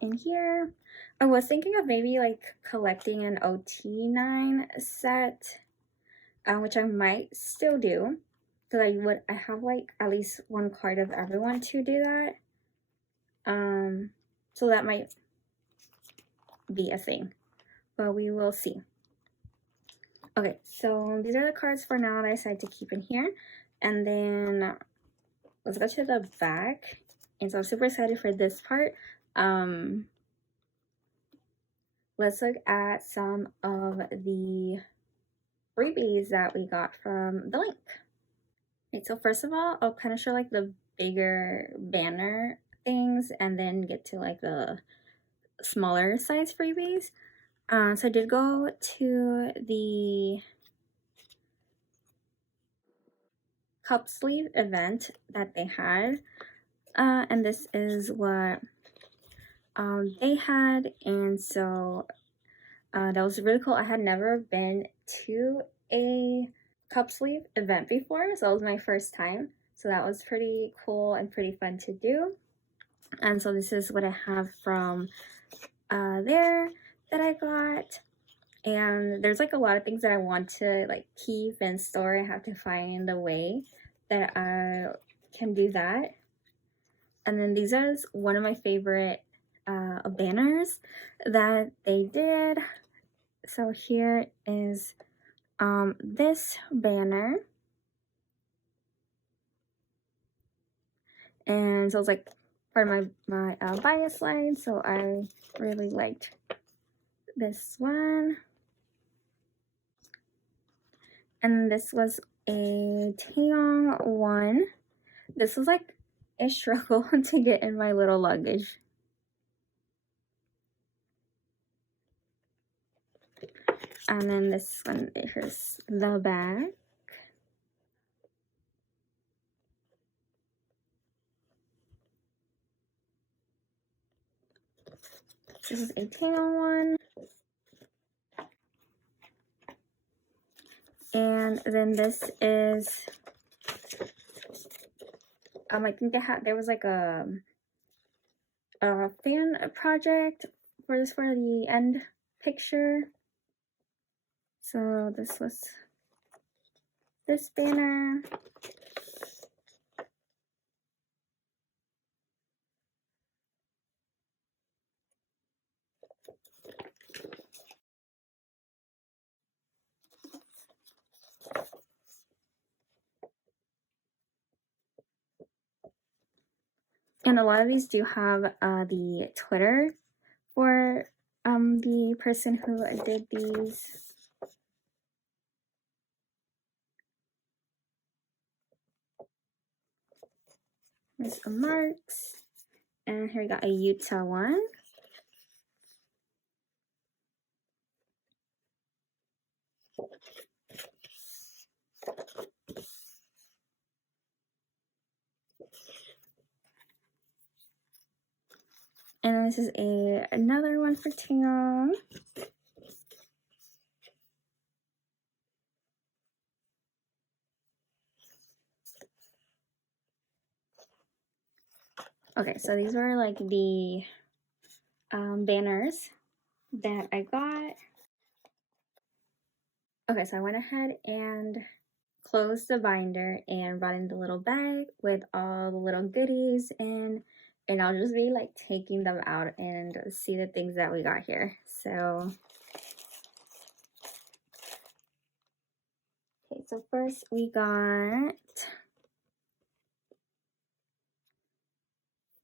In here, I was thinking of maybe like collecting an OT9 set, which I might still do. So I have like at least one card of everyone to do that. So that might be a thing, but we will see. Okay, so these are the cards for now that I decided to keep in here. And then let's go to the back. And so I'm super excited for this part. Let's look at some of the freebies that we got from the link. Okay, so first of all, I'll kind of show like the bigger banner things and then get to like the smaller size freebies. So I did go to the cup sleeve event that they had, and this is what they had, and so that was really cool. I had never been to a cup sleeve event before, so it was my first time, so that was pretty cool and pretty fun to do. And so this is what I have from there that I got. And there's like a lot of things that I want to like keep and store. I have to find a way that I can do that. And then these are one of my favorite banners that they did. So here is this banner. And so it's like part of my bias slide. So I really liked this one. And this was a Doyoung one. This was like a struggle to get in my little luggage. And then this one, here's the back. This is a Doyoung one. And then this is, I think there was like a fan project for this for the end picture. So this was this banner. And a lot of these do have the Twitter for the person who did these. There's a Marks, and here we got a Utah one. And this is another one for Doyoung. Okay, so these were like the banners that I got. Okay, so I went ahead and closed the binder and brought in the little bag with all the little goodies in, and I'll just be like taking them out and see the things that we got here. So okay, so first we got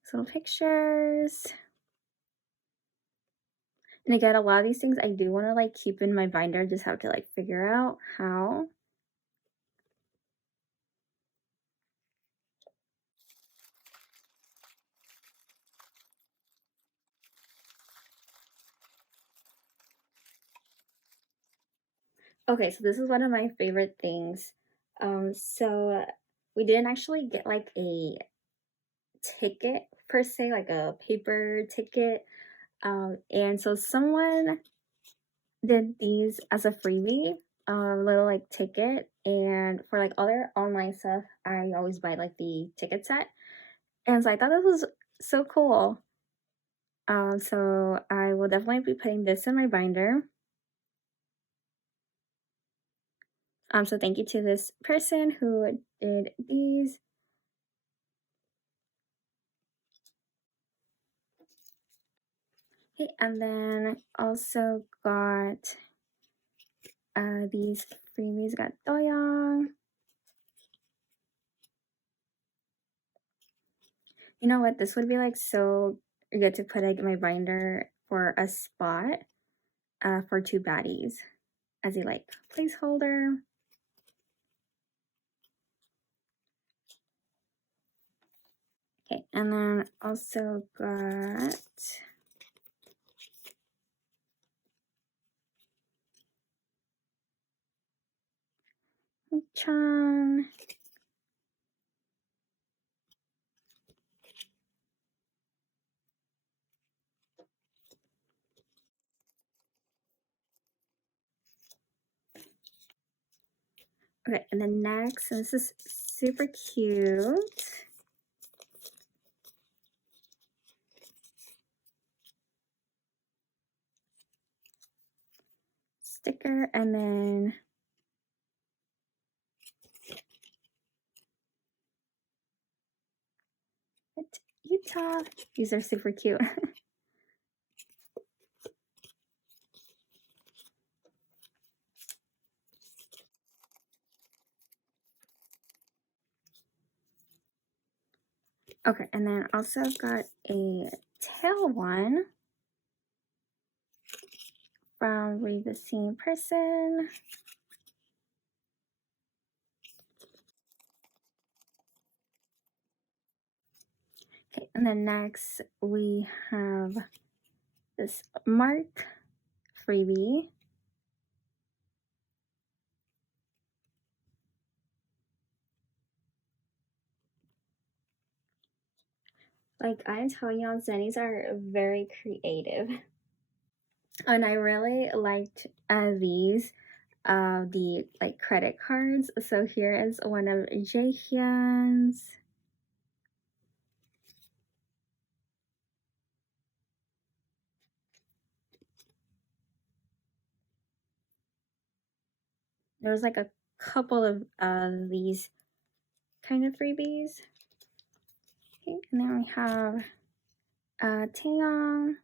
some pictures. And again, a lot of these things I do want to like keep in my binder, just have to like figure out how. Okay, so this is one of my favorite things. So we didn't actually get like a ticket per se, like a paper ticket. And so someone did these as a freebie, little like ticket, and for like other online stuff, I always buy like the ticket set. And so I thought this was so cool. So I will definitely be putting this in my binder. So thank you to this person who did these. Okay, and then also got these freebies. Got Doyoung. You know what? This would be like so good to put like my binder for a spot for two baddies as a like placeholder. Okay, and then also got Chen. Okay, and then next, and this is super cute. Sticker, and then Utah. These are super cute. Okay, and then also got a tail one from Read the Same Person. Okay, and then next we have this Mark freebie. Like I'm telling y'all, Zennies are very creative. And I really liked these, the like credit cards. So here is one of Haechan's. There was like a couple of these kind of freebies. Okay, and then we have Doyoung.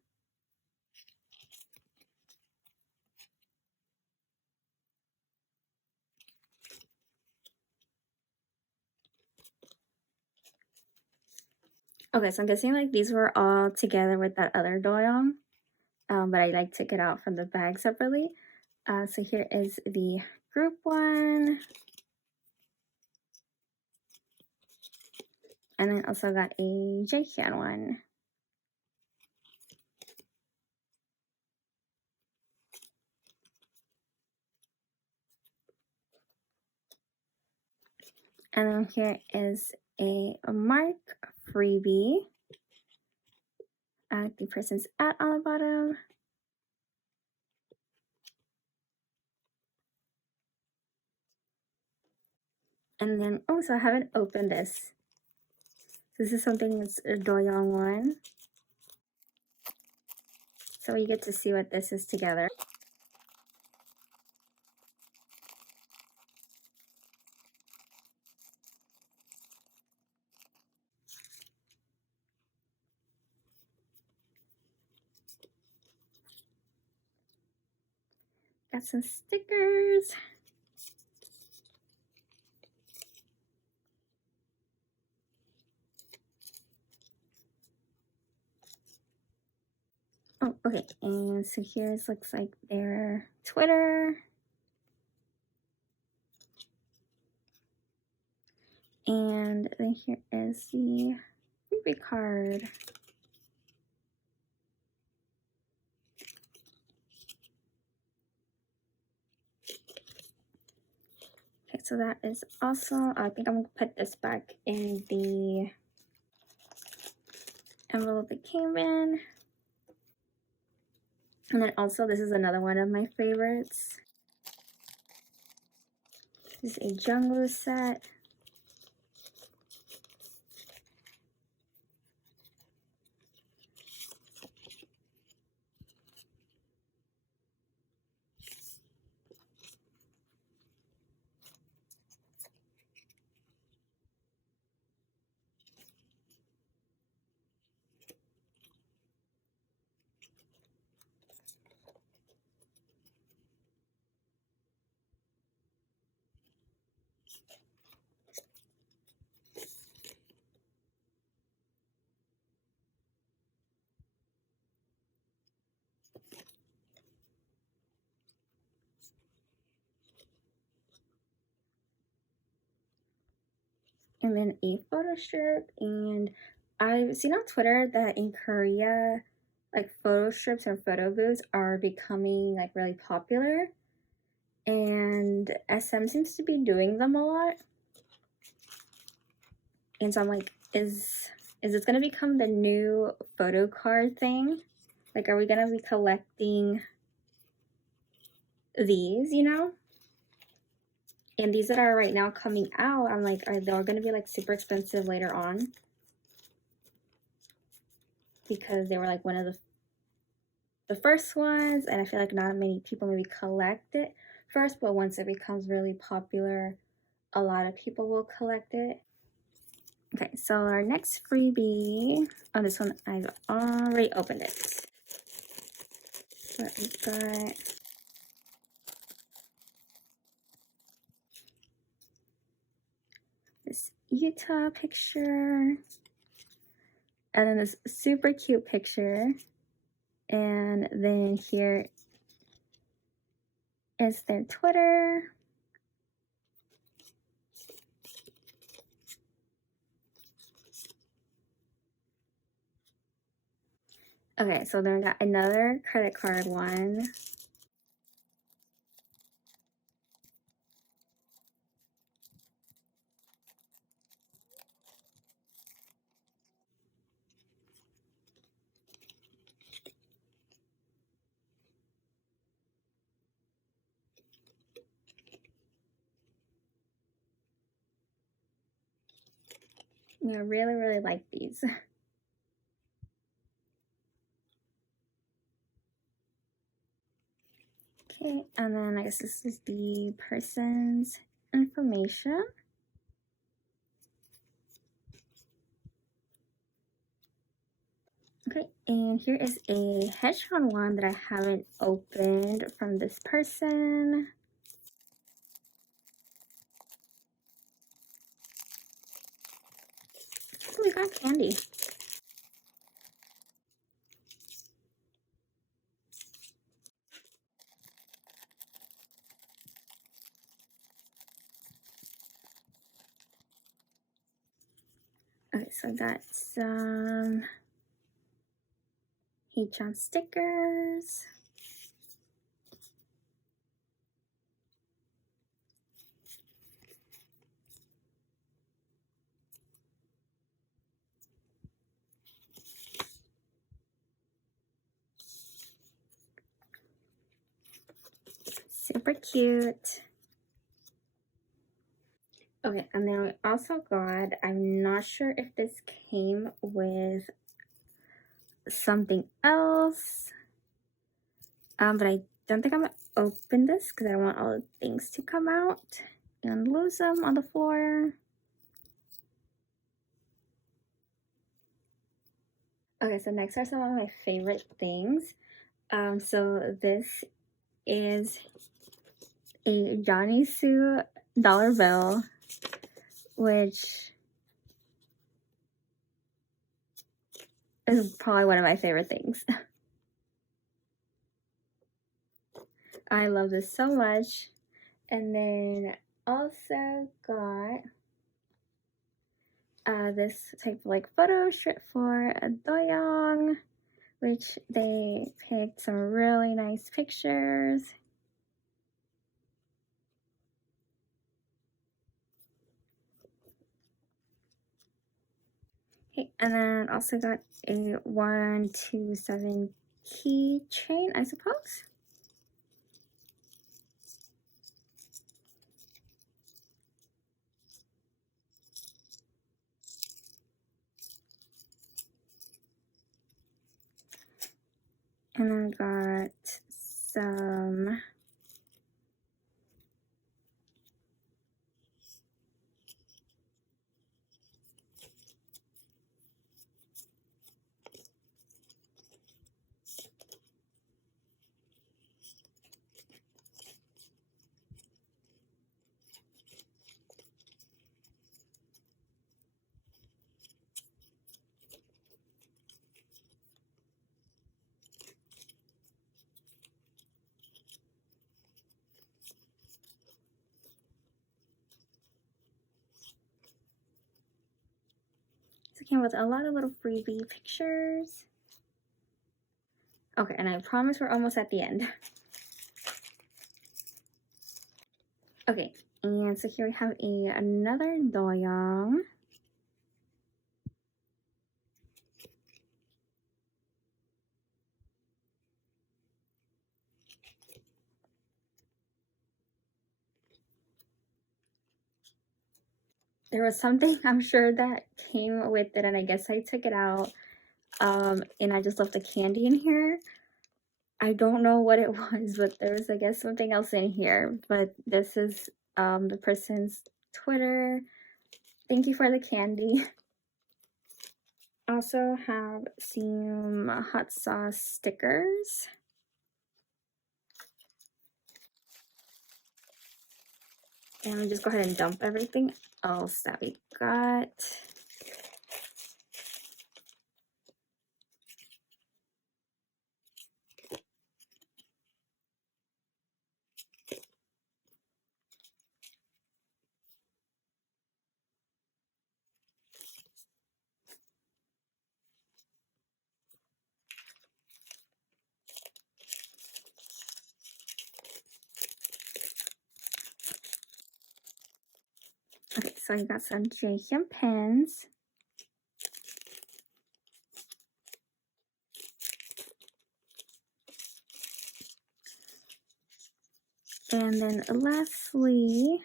Okay, so I'm guessing like these were all together with that other Doyoung, but I like took it out from the bag separately. So here is the group one. And then also got a Haechan one. And then here is a Mark freebie. The person's at on the bottom. And then, oh, so I haven't opened this. This is something that's a Doyoung one. So you get to see what this is together. Got some stickers. Oh, okay. And so here's looks like their Twitter. And then here is the freebie card. Okay, so that is awesome. I think I'm gonna put this back in the envelope it came in. And then also, this is another one of my favorites. This is a Jungwoo set. And then a photo strip. And I've seen on Twitter that in Korea, like photo strips and photo booths are becoming like really popular, and SM seems to be doing them a lot. And so I'm like, is this gonna become the new photo card thing? Like, are we gonna be collecting these, you know? And these that are right now coming out, I'm like, are they gonna be like super expensive later on? Because they were like one of the first ones, and I feel like not many people maybe collect it first, but once it becomes really popular, a lot of people will collect it. Okay, so our next freebie, oh, this one I've already opened it. But we've got this Utah picture, and then this super cute picture, and then here is their Twitter. Okay, so then we got another credit card one. I really, really like these. Okay, and then I guess this is the person's information. Okay, and here is a Haechan one that I haven't opened from this person. Oh, we got candy. Okay, so I got some Haechan stickers. Super cute. Okay, and then we also got, I'm not sure if this came with something else, but I don't think I'm gonna open this because I don't want all the things to come out and lose them on the floor. Okay, so next are some of my favorite things. So this is a Johnny Sue dollar bill, which is probably one of my favorite things. I love this so much. And then also got this type of like photo strip for Doyoung, which they picked some really nice pictures. Okay, and then also got a 127 keychain, I suppose. And then I got some it came with a lot of little freebie pictures. Okay, and I promise we're almost at the end. Okay, and so here we have another Doyoung. There was something I'm sure that came with it, and I guess I took it out. And I just left the candy in here. I don't know what it was, but there was, I guess, something else in here. But this is the person's Twitter. Thank you for the candy. Also have some hot sauce stickers. And we just go ahead and dump everything else that we got. Okay, so I got some Haechan pens. And then lastly,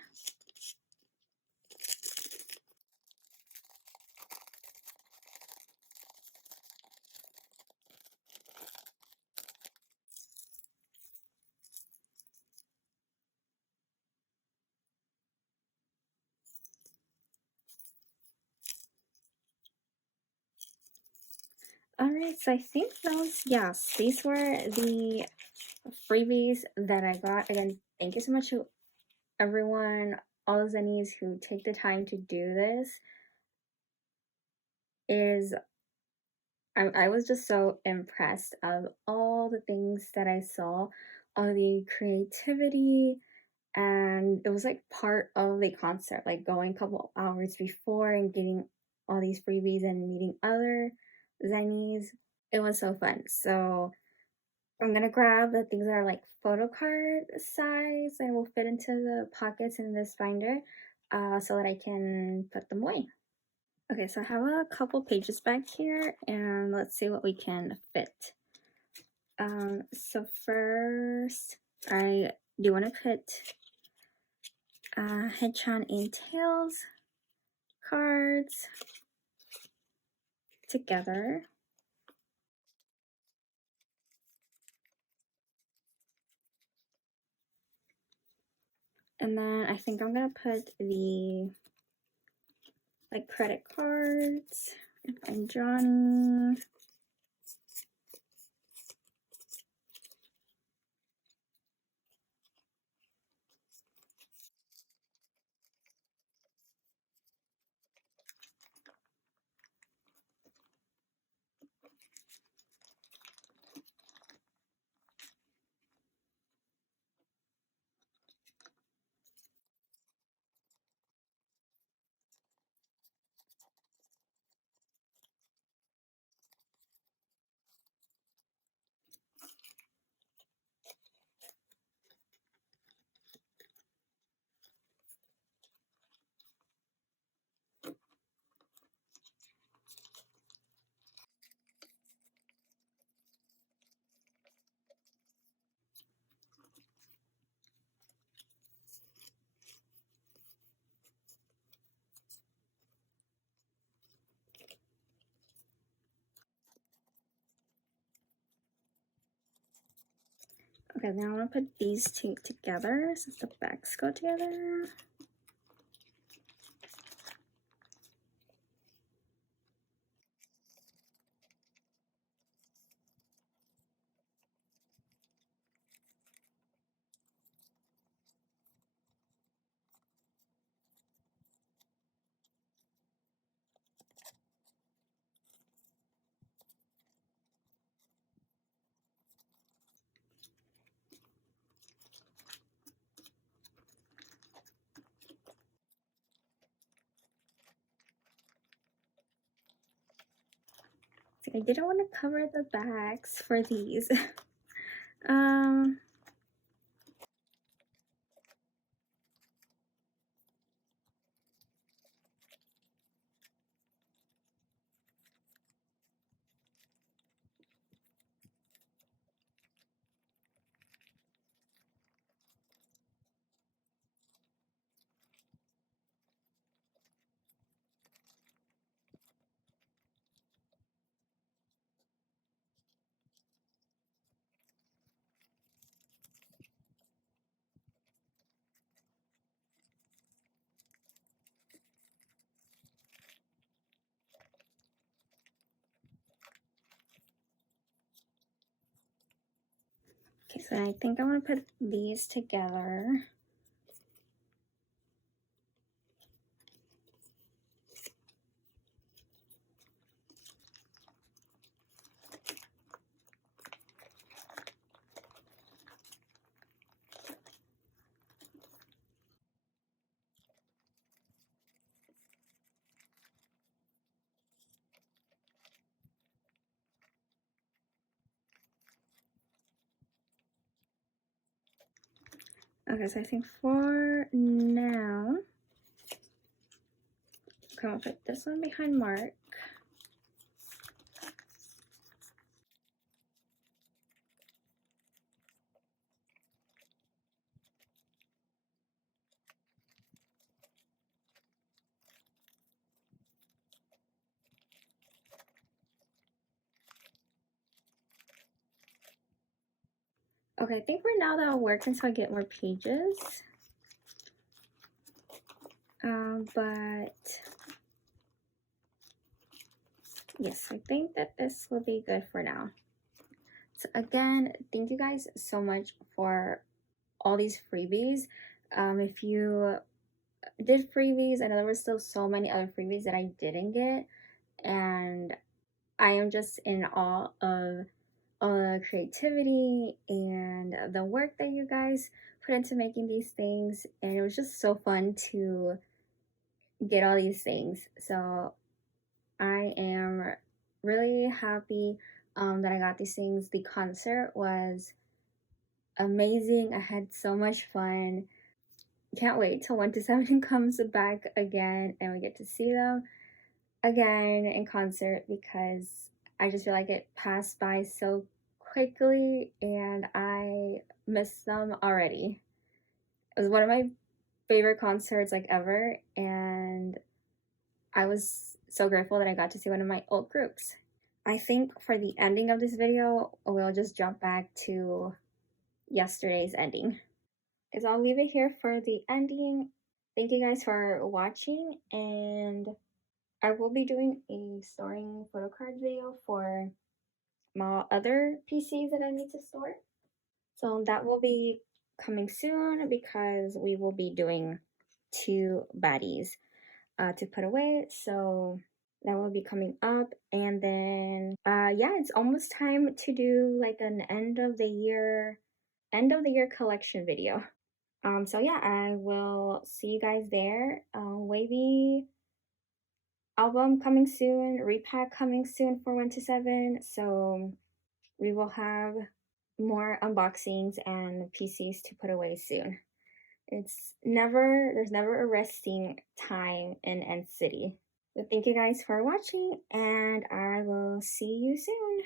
alright, so I think those, yes, these were the freebies that I got. Again, thank you so much to everyone, all the zennies who take the time to do this. I was just so impressed of all the things that I saw, all the creativity, and it was like part of the concept, like going a couple hours before and getting all these freebies and meeting other zennies. It was so fun. So I'm gonna grab the things that are like photo card size and will fit into the pockets in this binder so that I can put them away. Okay, so I have a couple pages back here and let's see what we can fit. So first, I do want to put Haechan and Tails cards together. And then I think I'm gonna put the like credit cards and Johnny. Okay, now I'm gonna put these two together since the backs go together. I didn't want to cover the backs for these. Okay, so I think I'm gonna put these together. Okay, so I think for now, I'm gonna put this one behind Mark. Okay, I think for now that'll work until I get more pages. But yes, I think that this will be good for now. So again, thank you guys so much for all these freebies. If you did freebies, I know there were still so many other freebies that I didn't get, and I am just in awe of all the creativity and the work that you guys put into making these things, and it was just so fun to get all these things. So I am really happy that I got these things. The concert was amazing. I had so much fun. Can't wait till 127 comes back again and we get to see them again in concert, because I just feel like it passed by so quickly and I miss them already. It was one of my favorite concerts like ever, and I was so grateful that I got to see one of my old groups. I think for the ending of this video, we'll just jump back to yesterday's ending. Because I'll leave it here for the ending. Thank you guys for watching, and I will be doing a storing photo cards video for my other PCs that I need to store. So that will be coming soon because we will be doing 2 baddies to put away. So that will be coming up. And then yeah, it's almost time to do like an end of the year collection video. So yeah, I will see you guys there. Wavy album coming soon, repack coming soon for 127. So we will have more unboxings and PCs to put away soon. There's never a resting time in NCT. So thank you guys for watching, and I will see you soon.